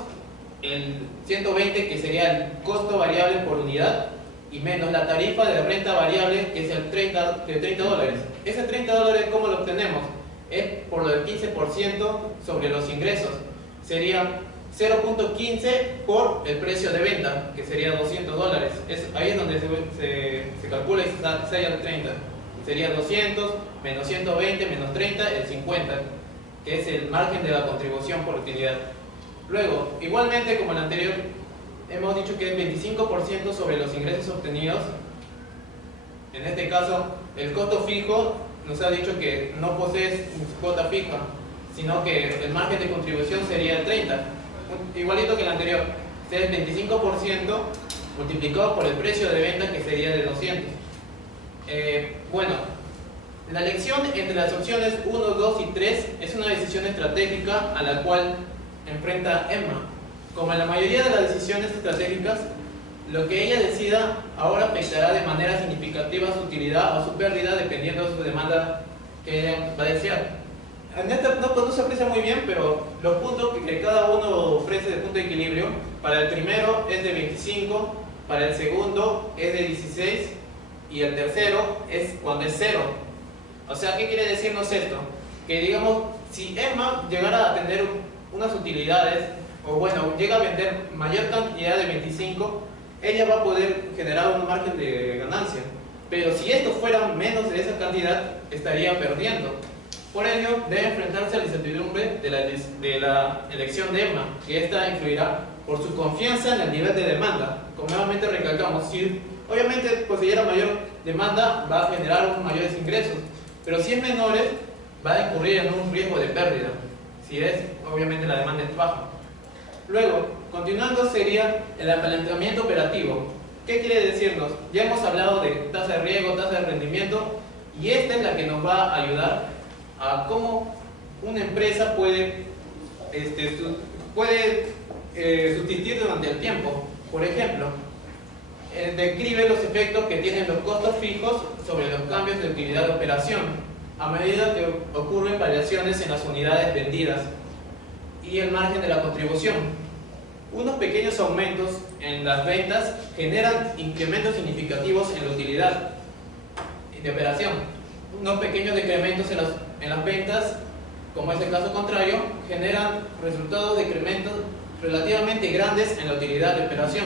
el 120, que sería el costo variable por unidad, y menos la tarifa de renta variable, que es el $30. Ese $30, ¿cómo lo obtenemos? Es por lo del 15% sobre los ingresos. Sería 0.15 por el precio de venta, que sería $200. Ahí es donde se calcula y se halla el 30. Sería 200 menos 120 menos 30, el 50, que es el margen de la contribución por utilidad. Luego, igualmente como el anterior, hemos dicho que es 25% sobre los ingresos obtenidos. En este caso, el costo fijo nos ha dicho que no posee cuota fija, sino que el margen de contribución sería el 30. Igualito que el anterior, es el 25% multiplicado por el precio de venta, que sería de 200. Bueno, la elección entre las opciones 1, 2 y 3 es una decisión estratégica a la cual enfrenta EMMA. Como en la mayoría de las decisiones estratégicas, lo que ella decida ahora afectará de manera significativa su utilidad o su pérdida dependiendo de su demanda que ella va a desear. En esta no se aprecia muy bien, pero los puntos que cada uno ofrece de punto de equilibrio, para el primero es de 25, para el segundo es de 16 y el tercero es cuando es 0. O sea, ¿qué quiere decirnos esto? Que digamos, si EMMA llegara a tener unas utilidades, o bueno, llega a vender mayor cantidad de 25, ella va a poder generar un margen de ganancia. Pero si esto fuera menos de esa cantidad, estaría perdiendo. Por ello, debe enfrentarse a la incertidumbre de la elección de EMMA, que esta influirá por su confianza en el nivel de demanda. Como nuevamente recalcamos, si obviamente poseyera mayor demanda, va a generar unos mayores ingresos, pero si es menores, va a incurrir en un riesgo de pérdida, si es obviamente la demanda es baja. Luego, continuando, sería el apalancamiento operativo. ¿Qué quiere decirnos? Ya hemos hablado de tasa de riesgo, tasa de rendimiento, y esta es la que nos va a ayudar a cómo una empresa puede subsistir durante el tiempo. Por ejemplo, describe los efectos que tienen los costos fijos sobre los cambios de utilidad de operación a medida que ocurren variaciones en las unidades vendidas y el margen de la contribución. Unos pequeños aumentos en las ventas generan incrementos significativos en la utilidad de operación. Unos pequeños decrementos en las ventas, como es el caso contrario, generan resultados de incrementos relativamente grandes en la utilidad de operación,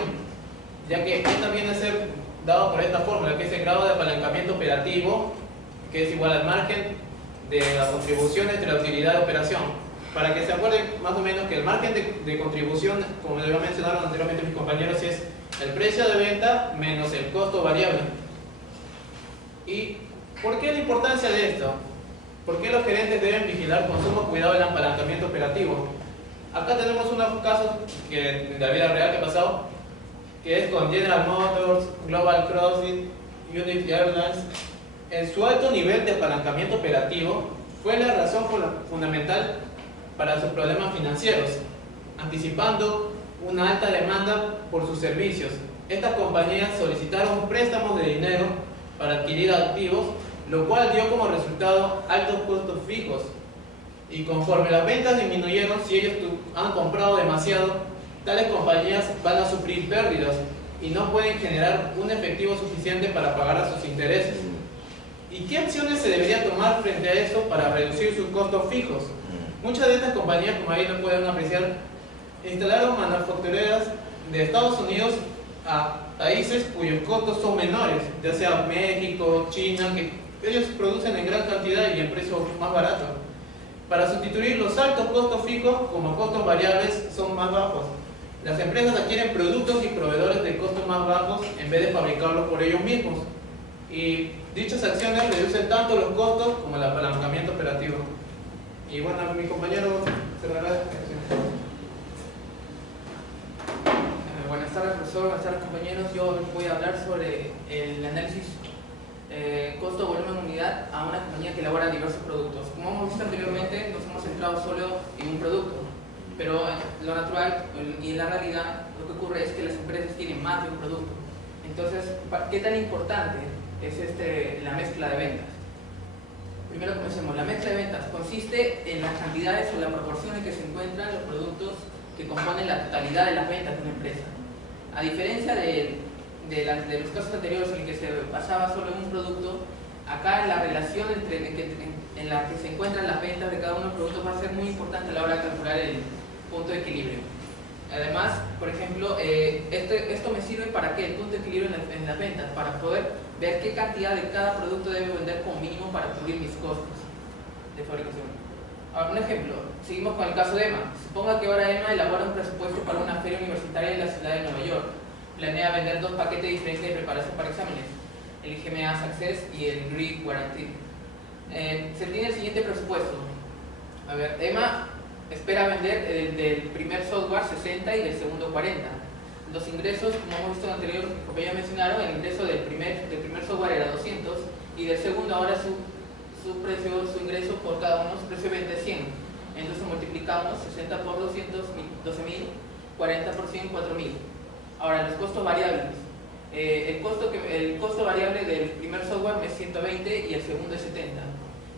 ya que esta viene a ser dado por esta fórmula, que es el grado de apalancamiento operativo, que es igual al margen de la contribución entre la utilidad de operación. Para que se acuerden más o menos que el margen de contribución, como lo mencionaron anteriormente mis compañeros, es el precio de venta menos el costo variable. Y ¿Por qué la importancia de esto? ¿Por qué los gerentes deben vigilar con sumo cuidado el apalancamiento operativo? Acá tenemos unos casos de la vida real que ha pasado, que es con General Motors, Global Crossing, United Airlines. En su alto nivel de apalancamiento operativo fue la razón fundamental para sus problemas financieros, anticipando una alta demanda por sus servicios. Estas compañías solicitaron préstamos de dinero para adquirir activos, lo cual dio como resultado altos costos fijos. Y conforme las ventas disminuyeron, si ellos han comprado demasiado, tales compañías van a sufrir pérdidas y no pueden generar un efectivo suficiente para pagar a sus intereses. ¿Y qué acciones se debería tomar frente a esto para reducir sus costos fijos? Muchas de estas compañías, como ahí lo pueden apreciar, instalaron manufactureras de Estados Unidos a países cuyos costos son menores, ya sea México, China, que ellos producen en gran cantidad y en precios más baratos. Para sustituir los altos costos fijos como costos variables son más bajos. Las empresas adquieren productos y proveedores de costos más bajos en vez de fabricarlos por ellos mismos. Y dichas acciones reducen tanto los costos como el apalancamiento operativo. Y bueno, mi compañero cerrará esta sección. Buenas tardes, profesor. Buenas tardes, compañeros. Yo voy a hablar sobre el análisis costo-volumen unidad a una compañía que elabora diversos productos. Como hemos visto anteriormente, nos hemos centrado solo en un producto, pero lo natural y en la realidad lo que ocurre es que las empresas tienen más de un producto. Entonces, ¿qué tan importante es la mezcla de ventas? Primero comencemos. La mezcla de ventas consiste en las cantidades o la proporción en que se encuentran los productos que componen la totalidad de las ventas de una empresa. A diferencia de los casos anteriores en que se basaba solo en un producto, acá la relación en la que se encuentran las ventas de cada uno de los productos va a ser muy importante a la hora de calcular el punto de equilibrio. Además, por ejemplo, esto me sirve para ¿qué? El punto de equilibrio en las ventas, para poder ver qué cantidad de cada producto debo vender como mínimo para cubrir mis costos de fabricación. Ahora, un ejemplo, seguimos con el caso de EMA. Suponga que ahora EMA elabora un presupuesto para una feria universitaria en la ciudad de Nueva York. Planea vender 2 paquetes diferentes de preparación para exámenes, el IGMA Success y el GREE Guarantee. Se tiene el siguiente presupuesto. A ver, EMA espera vender del primer software 60 y del segundo 40. Los ingresos, como hemos visto en el anterior, como ya mencionaron, el ingreso del primer software era 200 y del segundo ahora su ingreso por cada uno, su precio de venta es 100. Entonces multiplicamos 60 por 200, 12.000, 40 por 100, 4.000. Ahora, los costos variables. El costo variable del primer software es 120 y el segundo es 70.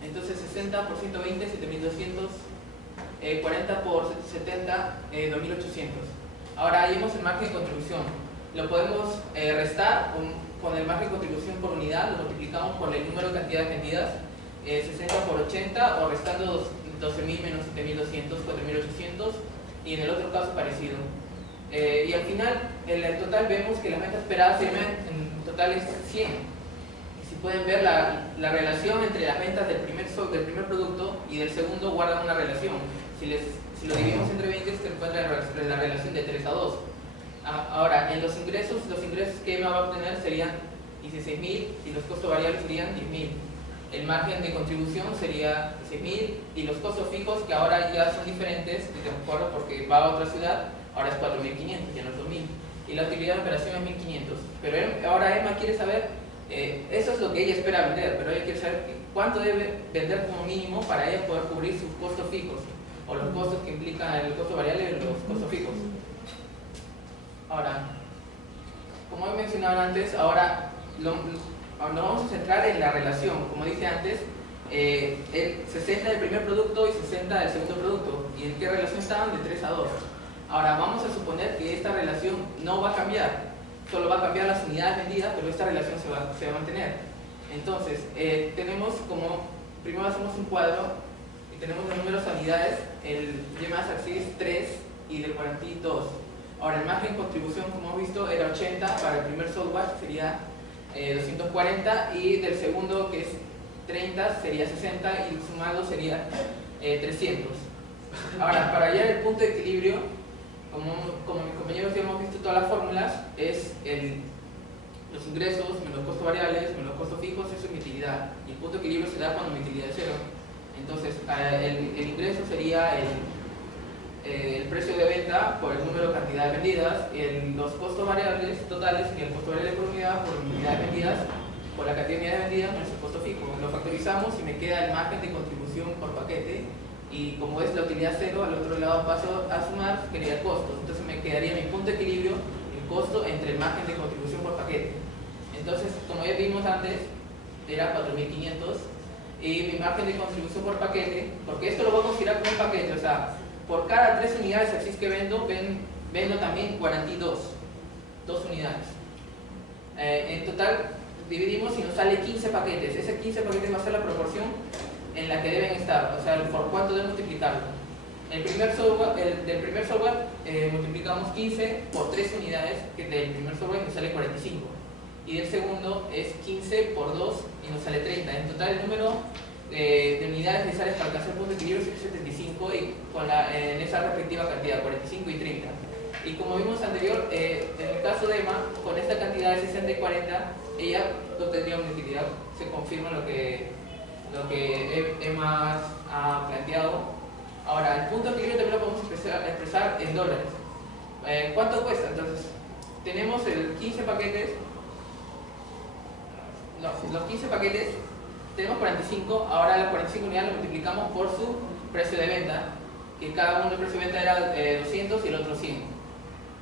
Entonces 60 por 120, 7.200, 40 por 70, 2.800. Ahora ahí vemos el margen de contribución. Lo podemos restar con el margen de contribución por unidad, lo multiplicamos por el número de cantidades vendidas, 60 por 80, o restando 12.000 menos 7.200, 4.800, y en el otro caso parecido. Y al final, en el total vemos que las ventas esperadas en total es 100. Y si pueden ver la relación entre las ventas del primer producto y del segundo guardan una relación. Si lo dividimos entre 20 se encuentra la relación de 3 a 2. Ahora, en los ingresos que EMA va a obtener serían 16.000 y los costos variables serían 10.000. El margen de contribución sería 6.000 y los costos fijos, que ahora ya son diferentes, de acuerdo porque va a otra ciudad, ahora es 4.500, ya no es 2.000. Y la utilidad de operación es 1.500. Pero ahora EMA quiere saber, eso es lo que ella espera vender, pero ella quiere saber cuánto debe vender como mínimo para ella poder cubrir sus costos fijos, o los costos que implican el costo variable y los costos fijos. Ahora, como he mencionado antes, ahora nos vamos a centrar en la relación. Como dije antes, 60 del primer producto y 60 del segundo producto. ¿Y en qué relación estaban? De 3 a 2. Ahora vamos a suponer que esta relación no va a cambiar, solo va a cambiar las unidades vendidas, pero esta relación se va a mantener. Entonces, primero hacemos un cuadro y tenemos los números de unidades, el GMA Success 3 y del Guarantee 2. Ahora, el margen de contribución, como hemos visto, era 80, para el primer software sería 240 y del segundo, que es 30, sería 60 y el sumado sería 300. Ahora, para hallar el punto de equilibrio, como mis compañeros ya hemos visto todas las fórmulas, es los ingresos menos los costos variables menos los costos fijos, eso es mi utilidad. Y el punto de equilibrio se da cuando mi utilidad es cero. Entonces, el ingreso sería el precio de venta por el número de cantidades vendidas, los costos variables totales, que el costo variable por unidad por unidades vendidas, por la cantidad de unidades vendidas menos el costo fijo. Lo factorizamos y me queda el margen de contribución por paquete, y como es la utilidad cero, al otro lado paso a sumar, que sería el costo. Entonces me quedaría mi punto de equilibrio, el costo entre el margen de contribución por paquete. Entonces, como ya vimos antes, era 4.500, y mi margen de contribución por paquete, porque esto lo voy a considerar como un paquete, o sea, por cada 3 unidades así que vendo también 42, 2 unidades. En total dividimos y nos sale 15 paquetes. Ese 15 paquetes va a ser la proporción en la que deben estar, o sea, por cuánto deben multiplicarlo. Del primer software multiplicamos 15 por 3 unidades, que del primer software nos sale 45. Y del segundo es 15 por 2 y nos sale 30. En total el número de unidades necesarias para alcanzar el punto de equilibrio es 75, y en esa respectiva cantidad, 45 y 30. Y como vimos anterior, en el caso de Emma, con esta cantidad de 60 y 40, ella obtendría una utilidad. Se confirma lo que Emma ha planteado. Ahora, el punto de equilibrio también lo podemos expresar en dólares. ¿Cuánto cuesta? Entonces, tenemos el 15 paquetes. Los 15 paquetes, tenemos 45. Ahora las 45 unidades lo multiplicamos por su precio de venta, que cada uno el precio de venta era 200 y el otro 100.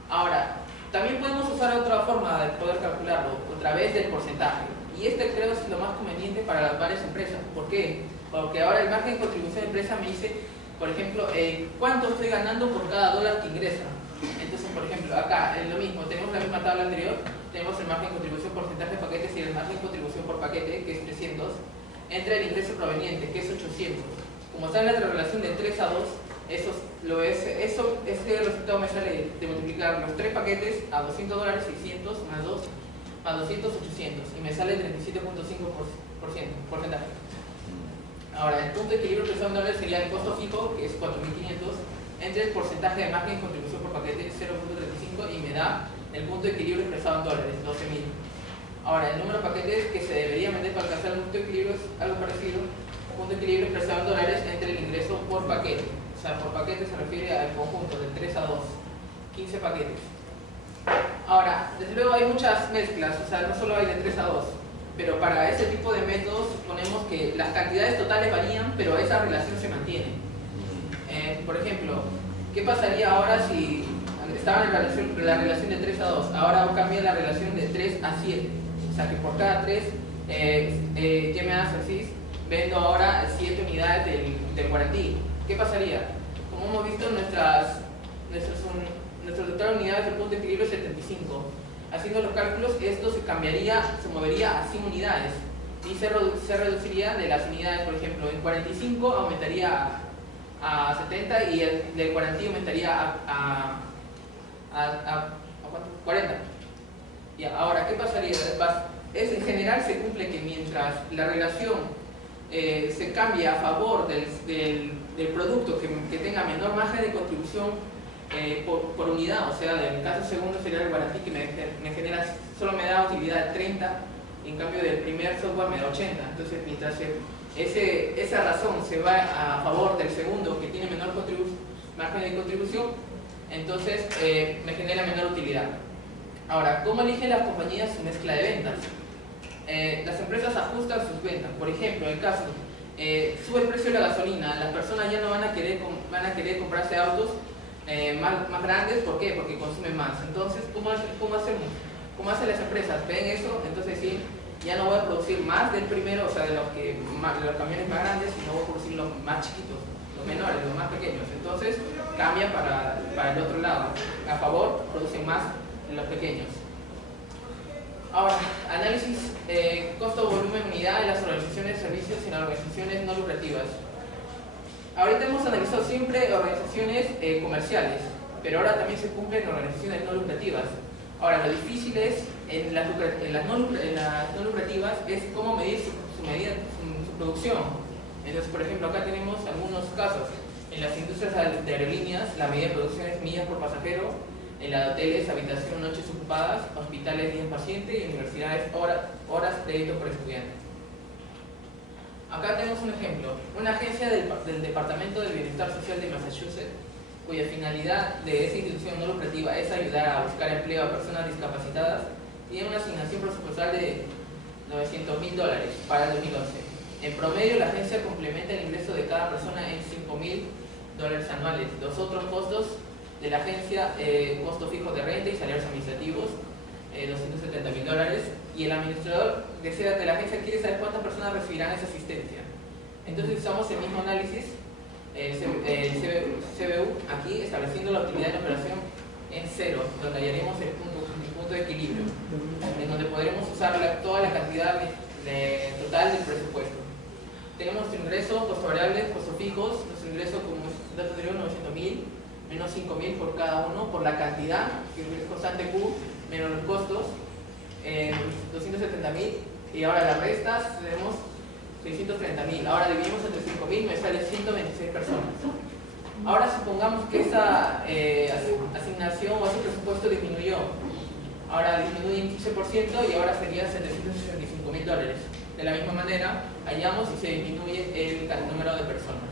Ahora, también podemos usar otra forma de poder calcularlo, a través del porcentaje. Y creo es lo más conveniente para las varias empresas. ¿Por qué? Porque ahora el margen de contribución de empresa me dice, por ejemplo, cuánto estoy ganando por cada dólar que ingresa. Entonces, por ejemplo, acá es lo mismo, tenemos la misma tabla anterior, tenemos el margen de contribución porcentaje de paquetes y el margen de contribución por paquete, que es 300, entre el ingreso proveniente, que es 800. Como está en la relación de 3 a 2, este resultado me sale de multiplicar los 3 paquetes a $200, 600 más 2, más 200, 800, y me sale 37.5% porcentaje. Ahora, el punto de equilibrio expresado en dólares sería el costo fijo, que es 4.500, entre el porcentaje de margen de contribución por paquete, 0.35, y me da el punto de equilibrio expresado en dólares, 12.000. Ahora, el número de paquetes que se debería vender para alcanzar el punto de equilibrio es algo parecido. El punto de equilibrio expresado en dólares entre el ingreso por paquete. O sea, por paquete se refiere al conjunto de 3 a 2, 15 paquetes. Ahora, desde luego hay muchas mezclas, o sea, no solo hay de 3 a 2, pero para ese tipo de métodos suponemos que las cantidades totales varían, pero esa relación se mantiene. Por ejemplo, ¿qué pasaría ahora si estaba en la relación de 3 a 2? Ahora cambia la relación de 3 a 7. O sea que por cada 3 vendo ahora 7 unidades del guarantí. ¿Qué pasaría? Como hemos visto, nuestro total de unidades del punto de equilibrio es 75. Haciendo los cálculos, esto se movería a 100 unidades y se reduciría de las unidades. Por ejemplo, en 45 aumentaría a 70 y el del guarantí aumentaría a 40. Y ahora, ¿qué pasaría? En general se cumple que mientras la relación se cambia a favor del producto que tenga menor margen de contribución por unidad, o sea, en el caso segundo sería el guarantí, que me genera, solo me da utilidad de 30, y en cambio del primer software me da 80. Entonces, mientras esa razón se va a favor del segundo, que tiene menor margen de contribución, entonces me genera menor utilidad. Ahora, ¿cómo eligen las compañías su mezcla de ventas? Las empresas ajustan sus ventas. Por ejemplo, en el caso, sube el precio de la gasolina, las personas ya no van a querer comprarse autos más grandes. ¿Por qué? Porque consumen más. Entonces, ¿cómo hacemos? ¿Cómo hacen las empresas? Ven eso, entonces sí, ya no voy a producir más del primero, o sea, de los camiones más grandes, sino voy a producir los más chiquitos, los menores, los más pequeños. Entonces, cambian para el otro lado. A favor, producen más en los pequeños. Ahora, análisis costo, volumen, unidad en las organizaciones de servicios y en las organizaciones no lucrativas. Ahorita hemos analizado siempre organizaciones comerciales, pero ahora también se cumplen en organizaciones no lucrativas. Ahora, lo difícil es, en las no lucrativas, es cómo medir su producción. Entonces, por ejemplo, acá tenemos algunos casos. En las industrias de aerolíneas, la medida de producción es millas por pasajero. en la de hoteles, habitación, noches ocupadas, hospitales, días paciente y universidades, horas crédito por estudiante. Acá tenemos un ejemplo. Una agencia del Departamento del Bienestar Social de Massachusetts, cuya finalidad de esa institución no lucrativa es ayudar a buscar empleo a personas discapacitadas, tiene una asignación presupuestal de $900.000 para el 2011. En promedio, la agencia complementa el ingreso de cada persona en $5.000 anuales. Los otros costos de la agencia, costo fijo de renta y salarios administrativos, $270.000, y el administrador desea que la agencia quiere saber cuántas personas recibirán esa asistencia. Entonces usamos el mismo análisis, el CBU, aquí estableciendo la utilidad de la operación en cero, donde hallaremos el punto de equilibrio, en donde podremos usar toda la cantidad total del presupuesto. Tenemos nuestro ingreso, costo variable, costos fijos. Nuestro ingreso, como dato anterior, 900.000, menos 5.000 por cada uno, por la cantidad, que es constante Q, menos los costos, 270.000, y ahora las restas tenemos 630.000. Ahora dividimos entre 5.000, me sale 126 personas. Ahora supongamos que esa asignación o ese presupuesto disminuyó. Ahora disminuye un 15% y ahora sería $765.000. De la misma manera, hallamos y se disminuye el número de personas.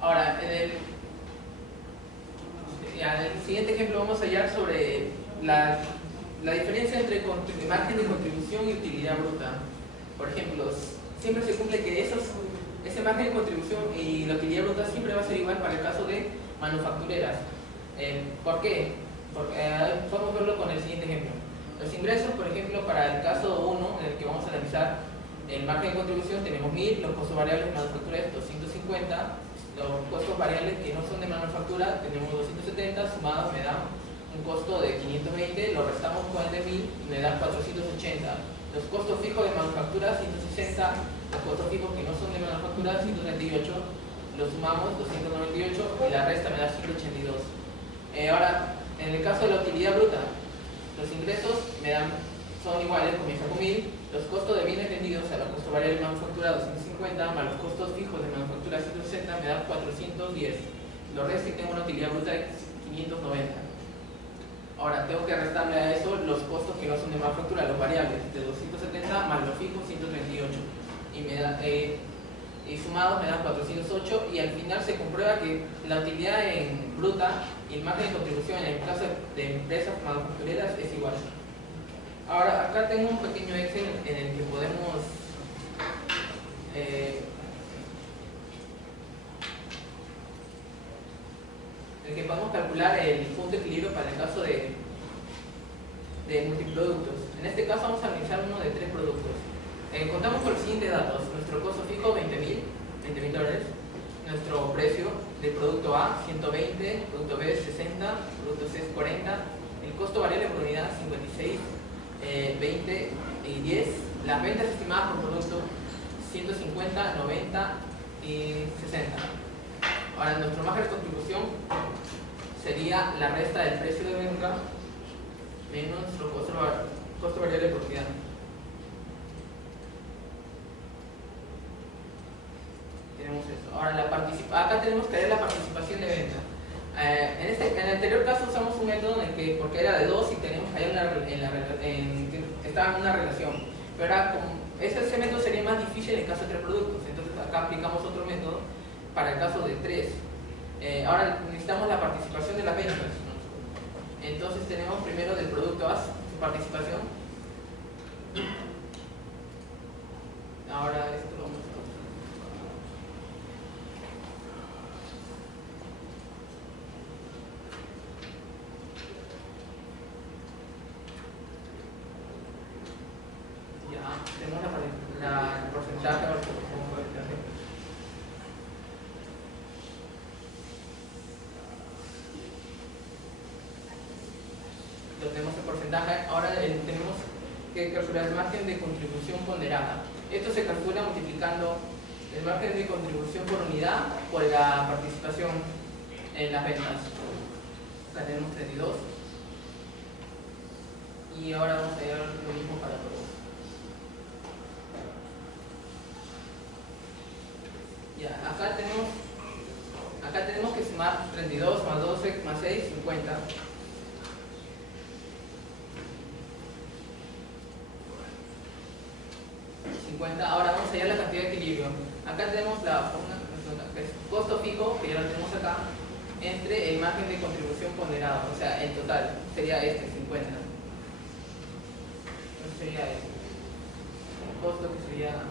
Ahora, en el siguiente ejemplo vamos a hallar sobre la diferencia entre margen de contribución y utilidad bruta. Por ejemplo, siempre se cumple que ese margen de contribución y la utilidad bruta siempre va a ser igual para el caso de manufactureras. ¿Por qué? Podemos verlo con el siguiente ejemplo. Los ingresos, por ejemplo, para el caso 1, en el que vamos a analizar el margen de contribución, tenemos 1.000, los costos variables de manufactura es 250, los costos variables que no son de manufactura tenemos 270, sumados me dan un costo de 520, lo restamos con el de 1.000 y me dan 480. Los costos fijos de manufactura 160, los costos fijos que no son de manufactura 138, los sumamos 298 y la resta me da 182. Ahora, en el caso de la utilidad bruta, los ingresos son iguales, comienza con 1.000, los costos de bienes vendidos, o sea, los costos variables de manufactura 250, más los costos fijos de manufactura 160, me da 410. Lo resto y tengo una utilidad bruta de 590. Ahora, tengo que restarle a eso los costos que no son de manufactura, los variables, de 270 más los fijos 138. Y sumados me dan 408, y al final se comprueba que la utilidad en bruta y el margen de contribución en el caso de empresas manufactureras es igual. Ahora, acá tengo un pequeño Excel en el que podemos calcular el punto de equilibrio para el caso de multiproductos. En este caso vamos a analizar uno de 3 productos. Contamos con los siguientes datos: nuestro costo fijo $20.000, nuestro precio del producto A 120, producto B 60, producto C 40, el costo variable por unidad 56, 20 y 10, las ventas estimadas por producto 150, 90 y 60. Ahora, nuestro margen de contribución sería la resta del precio de venta menos nuestro costo variable por unidad. Tenemos eso. Ahora, acá tenemos que ver la participación de venta. En el anterior caso usamos un método en el que, porque era de 2 y tenemos que estaba en una relación, pero ahora ese método sería más difícil en el caso de 3 productos. Entonces acá aplicamos otro método para el caso de 3. Ahora necesitamos la participación de las ventas. Entonces tenemos primero del producto A su participación. Ahora esto lo vamos a... Tenemos el porcentaje. Lo tenemos el porcentaje. Ahora tenemos que calcular el margen de contribución ponderada. Esto se calcula multiplicando el margen de contribución por unidad por la participación en las ventas. Acá tenemos 32. Y ahora vamos a llevar lo mismo para todos. Ya, acá tenemos que sumar 32 más 12 más 6, 50. 50. Ahora vamos a hallar la cantidad de equilibrio. Acá tenemos la fórmula que es costo fijo, que ya lo tenemos acá, entre el margen de contribución ponderado, o sea, el total sería este, 50. Entonces sería este. El costo que sería...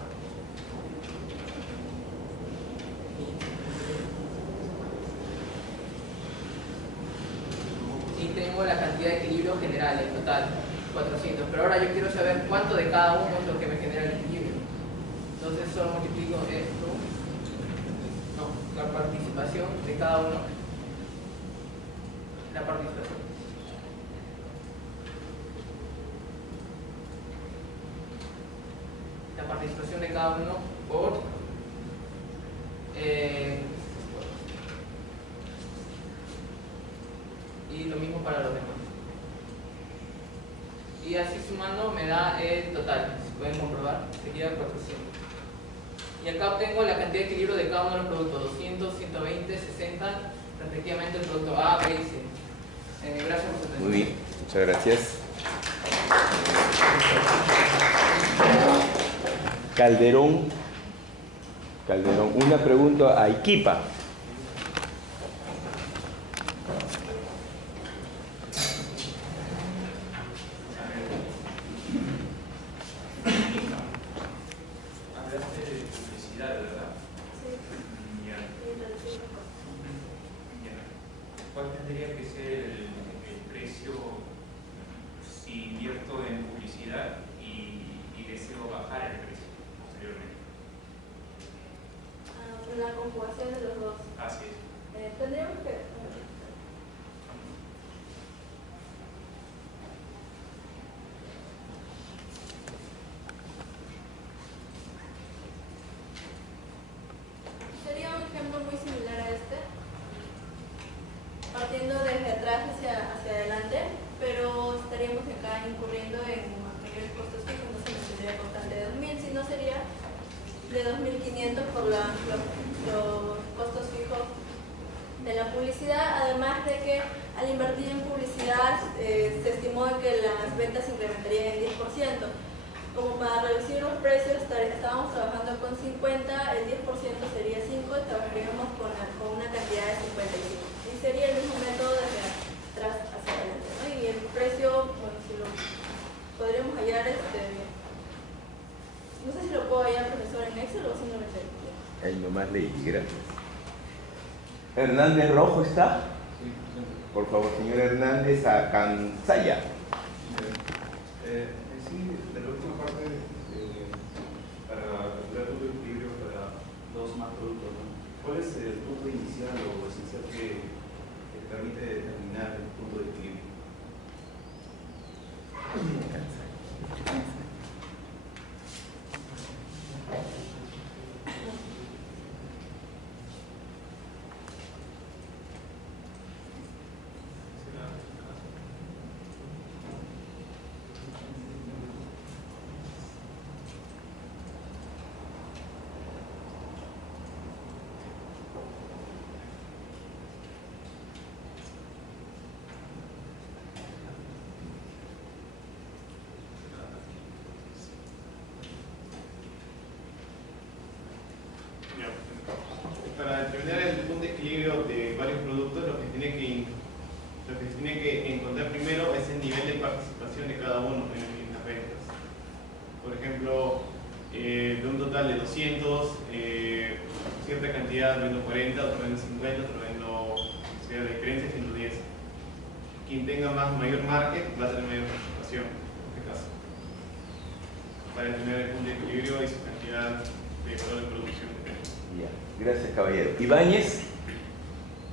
Y tengo la cantidad de equilibrio general, el total, 400. Pero ahora yo quiero saber cuánto de cada uno es lo que me genera el equilibrio. Entonces solo multiplico esto, no, la participación de cada uno, la participación. La participación de cada uno por y lo mismo para los demás. Y así sumando me da el total, si pueden comprobar, sería 400. Y acá obtengo la cantidad de equilibrio de cada uno de los productos, 200, 120, 60, respectivamente el producto A, B y C. Gracias por su atención. Muy bien, muchas gracias. Calderón, una pregunta a Equipa. ¿Cuál tendría que ser el precio si invierto en publicidad y deseo bajar el precio posteriormente? La conjugación de los dos. Así es. Tendríamos que... Sería un ejemplo muy similar a este, partiendo desde atrás hacia adelante, pero estaríamos acá incurriendo en mayores costos fijos, no se nos tendría costar de 2.000, sino sería de 2.500 por los costos fijos de la publicidad, además de que al invertir en publicidad se estimó que las ventas se incrementarían en 10%. Como para reducir los precios estábamos trabajando con 50, el 10% sería 5 y trabajaríamos con una cantidad de 55. Y sería el mismo método desde atrás hacia adelante, ¿no? Y el precio, bueno, si lo podríamos hallar, no sé si lo puedo hallar, profesor, en Excel o simplemente... Ahí nomás leí, gracias. ¿Hernández Rojo está? Por favor, señor Hernández, a Cansaya. Sí, de la última parte, para calcular punto de equilibrio para dos más productos, ¿no? ¿Cuál es el punto inicial o esencial que permite determinar el punto de equilibrio? Para determinar el punto de equilibrio de varios productos, lo que se tiene que encontrar primero es el nivel de participación de cada uno en las ventas. Por ejemplo, de un total de 200, cierta cantidad vendo 40, otro vendo 50, otro vendo, sería la diferencia 110. Quien tenga mayor market va a tener mayor participación, en este caso, para determinar el punto de equilibrio y su cantidad de valor de producción. Ya, gracias, caballero. Ibáñez.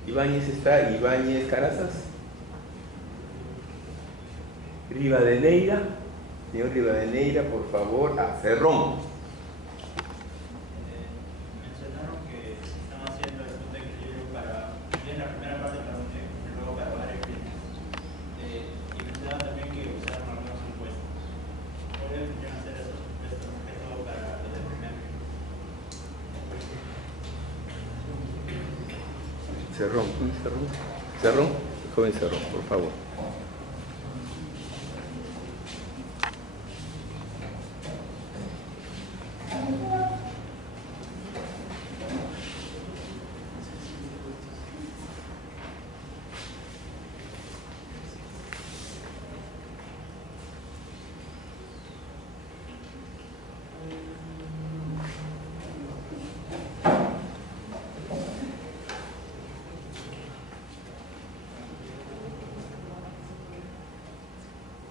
Ibáñez está, Ibáñez Carazas. Rivadeneira. Señor Rivadeneira, por favor, a Cerrón. Mencionaron que están haciendo el punto de equilibrio para, en la primera parte pregunté, luego para varios bienes. Y mencionaron también que usaron algunos impuestos. ¿Pueden hacer esos métodos para los del primer? Cerrón, Cerrón, joven Cerrón, por favor.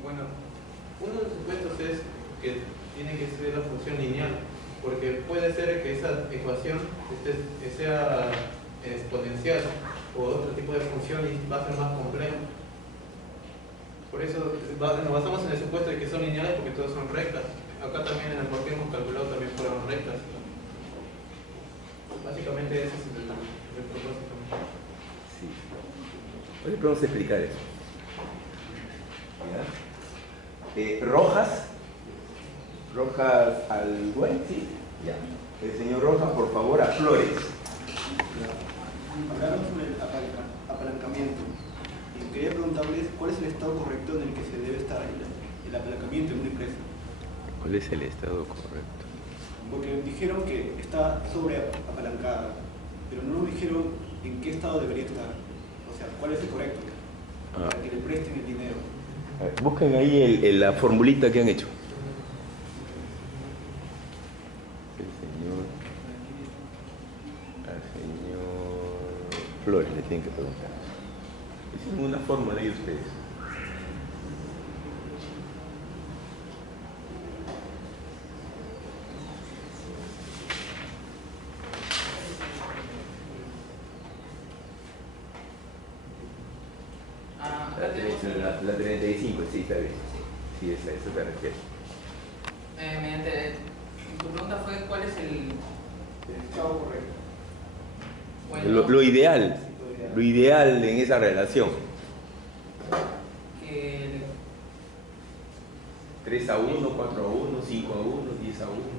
Bueno, uno de los supuestos es que tiene que ser la función lineal, porque puede ser que esa ecuación sea exponencial o otro tipo de función y va a ser más complejo. Por eso nos basamos en el supuesto de que son lineales porque todas son rectas. Acá también en el por qué hemos calculado también fueron rectas. Básicamente ese es el propósito. Sí. Hoy vamos a explicar eso. ¿Ya? Rojas al buen, sí, ya. El señor Rojas, por favor, a Flores. Hablaron sobre el apalancamiento. Y quería preguntarles cuál es el estado correcto en el que se debe estar el apalancamiento en una empresa. ¿Cuál es el estado correcto? Porque dijeron que está sobre apalancada, pero no nos dijeron en qué estado debería estar. O sea, cuál es el correcto para que le presten el dinero. Busquen ahí la formulita que han hecho. Al señor Flores le tienen que preguntar. Es una fórmula ahí ustedes. La 35, sí, está bien. Sí, eso se refiere. Mediante tu pregunta fue cuál es el estado correcto. Bueno, Lo ideal en esa relación. que 3-1, 4-1, 5-1, 10-1.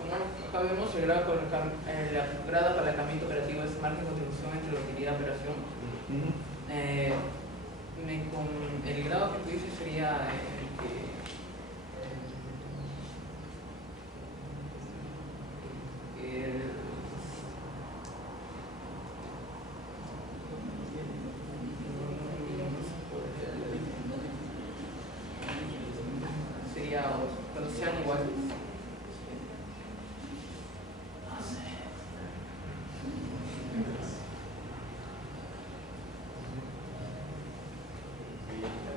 Como acá vemos, el grado de apalancamiento operativo es margen de contribución entre la utilidad de operación. Con el grado que tú dices sería sería cuando sean iguales.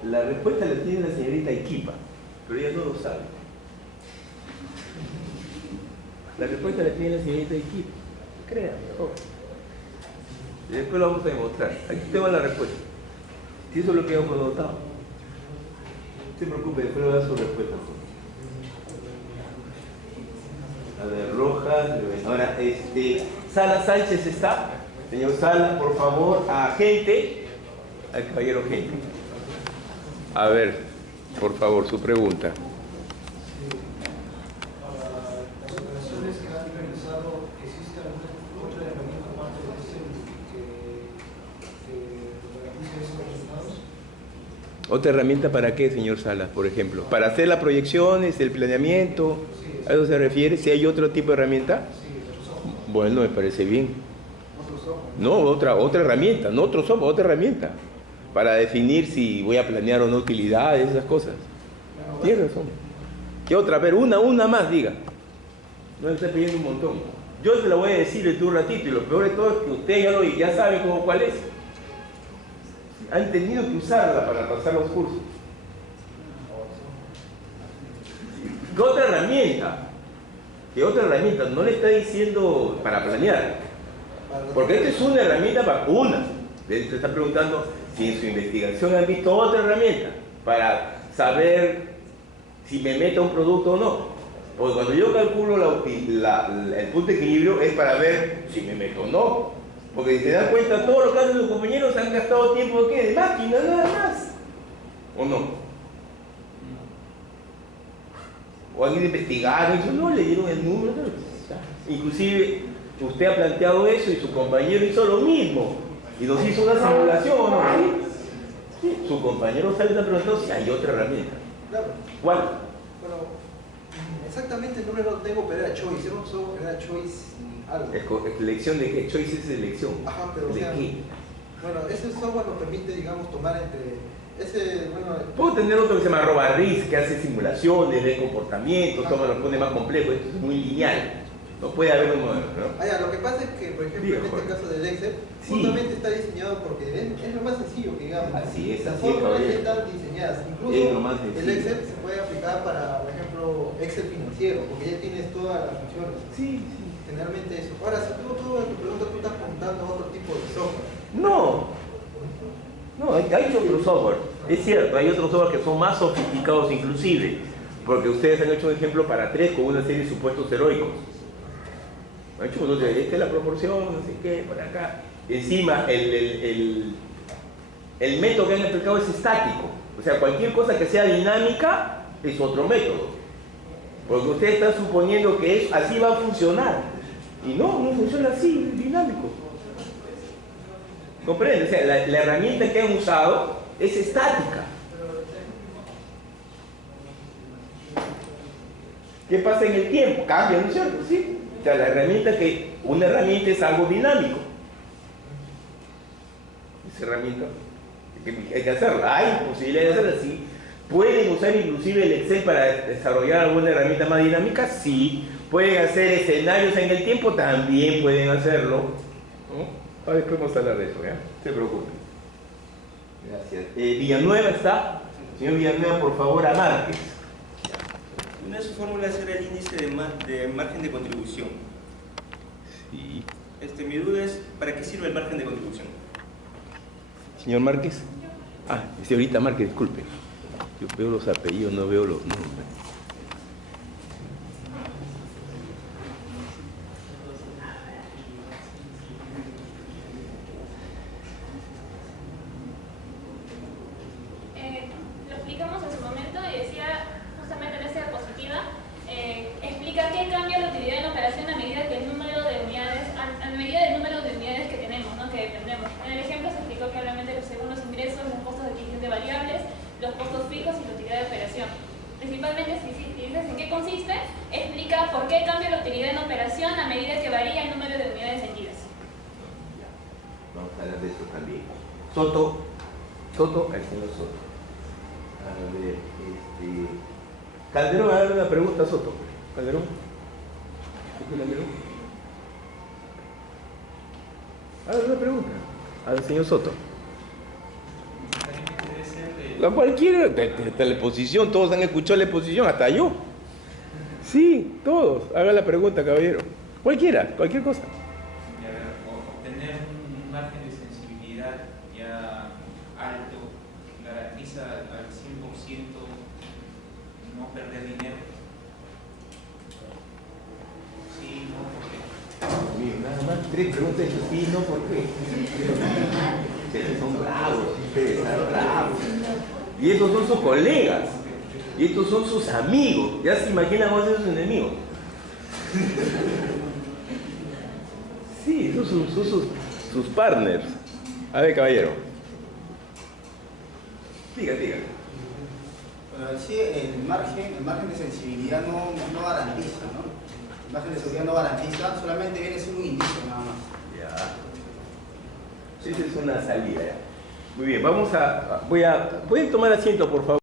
La respuesta la tiene la señorita Equipa, pero ella no lo sabe. La respuesta la tiene la señorita Equipa. Créanme, y después lo vamos a demostrar. Aquí tengo la respuesta. Si eso es lo que hemos notado. No se preocupe, después le voy a dar su respuesta. A ver, Rojas. Ahora, Sala Sánchez está. Señor Sala, por favor, agente. Al caballero agente. A ver, por favor, su pregunta. Las operaciones que han realizado, ¿existe alguna otra herramienta aparte de Excel que garantice esos resultados? ¿Otra herramienta para qué, señor Salas, por ejemplo? ¿Para hacer las proyecciones, el planeamiento? ¿A eso se refiere? ¿Si hay otro tipo de herramienta? Bueno, me parece bien. No, otra herramienta, no otro software, otra herramienta. Para definir si voy a planear o no utilidades, esas cosas. Tienes razón. ¿Qué otra? A ver, una más, diga. No me está pidiendo un montón. Yo se la voy a decir en un ratito, y lo peor de todo es que ustedes ya saben cuál es. Han tenido que usarla para pasar los cursos. ¿Qué otra herramienta? ¿Qué otra herramienta? No le está diciendo para planear. Porque esta es una herramienta para una. Te está preguntando si en su investigación han visto otra herramienta para saber si me meto a un producto o no. Porque cuando yo calculo el punto de equilibrio es para ver si me meto o no. Porque si se dan cuenta, todos los que hacen los compañeros han gastado tiempo ¿de qué? De máquina, nada más. ¿O no? o han ido a investigar, y no le dieron el número. Inclusive usted ha planteado eso y su compañero hizo lo mismo y nos hizo una simulación, ¿o no? ¿Sí? Su compañero sale preguntando si hay otra herramienta. Claro. ¿Cuál? Bueno, exactamente el número no tengo, pero era choice, era choice algo. ¿Elección de qué? Choice es elección. Ajá, pero ¿De o sea, qué? bueno, ese software nos permite, digamos, tomar entre ese, bueno... Puedo tener otro que se llama Robarris, que hace simulaciones de comportamientos, todo lo pone más complejo, esto es muy lineal. No puede haber un modelo, ¿no? Lo que pasa es que, por ejemplo, en este caso del Excel, justamente está diseñado porque es lo más sencillo que digamos. Así es, las así es, fórmulas ya Javier. están diseñadas. Incluso Es lo más el sencillo. Excel se puede aplicar para, por ejemplo, Excel financiero, porque ya tienes todas las funciones. Sí, sí. Generalmente eso. Ahora, si tú en tu pregunta tú estás preguntando a otro tipo de software. No, hay otro software. Es cierto, hay otros software que son más sofisticados inclusive, porque ustedes han hecho un ejemplo para 3 con una serie de supuestos heroicos. Han hecho uno de esta es la proporción, no sé qué, por acá. Encima, el método que han aplicado es estático. O sea, cualquier cosa que sea dinámica es otro método. Porque ustedes están suponiendo que así va a funcionar. Y no funciona así, es dinámico. ¿Comprende? O sea, la herramienta que han usado es estática. ¿Qué pasa en el tiempo? Cambia, ¿no es cierto? Sí. O sea, una herramienta es algo dinámico. Esa herramienta hay que hacerla. Hay posibilidad de hacerla, sí. ¿Pueden usar inclusive el Excel para desarrollar alguna herramienta más dinámica? Sí. ¿Pueden hacer escenarios en el tiempo? También pueden hacerlo. ¿No? A ver, podemos hablar de eso, ¿ya? No se preocupe. Gracias. Villanueva está. Señor Villanueva, por favor, a Márquez. Una de sus fórmulas era el índice de margen de contribución. Sí. Mi duda es, ¿para qué sirve el margen de contribución? Señor Márquez. Señorita Márquez, disculpe. Yo veo los apellidos, no veo los nombres. Lo explicamos en su momento y decía, justamente en esta diapositiva, explica qué cambia la utilidad de la operación a medida que el número de unidades, a medida del número de unidades que tenemos, ¿no? Que dependemos. En el ejemplo se explicó claramente según los ingresos, los costos de adquisición de variables, los costos fijos y la utilidad de operación. Principalmente, si dices en qué consiste, explica por qué cambia la utilidad en operación a medida que varía el número de unidades vendidas. Vamos a hablar de eso también. Soto, el señor Soto. A ver, Calderón, a dar una pregunta a Soto. Calderón. Calderón. A ver, una pregunta al señor Soto. Cualquiera, de la exposición, todos han escuchado la exposición, hasta yo. Sí, todos. Haga la pregunta, caballero. Cualquier cosa. Obtener un margen de sensibilidad ya alto garantiza al 100% no perder dinero. Sí, no, ¿por qué? Mira, nada más 3 preguntas, sí, no, ¿por qué? Ustedes son bravos, ustedes son bravos. Y estos son sus colegas. Y estos son sus amigos. Ya se imaginan vos sus enemigos. Sí, esos son sus partners. A ver, caballero. Diga. Sí, el margen de sensibilidad no garantiza, ¿no? El margen de seguridad no garantiza, solamente viene a ser un indicio nada más. Ya. Esa es una salida, ya. Muy bien, pueden tomar asiento, por favor.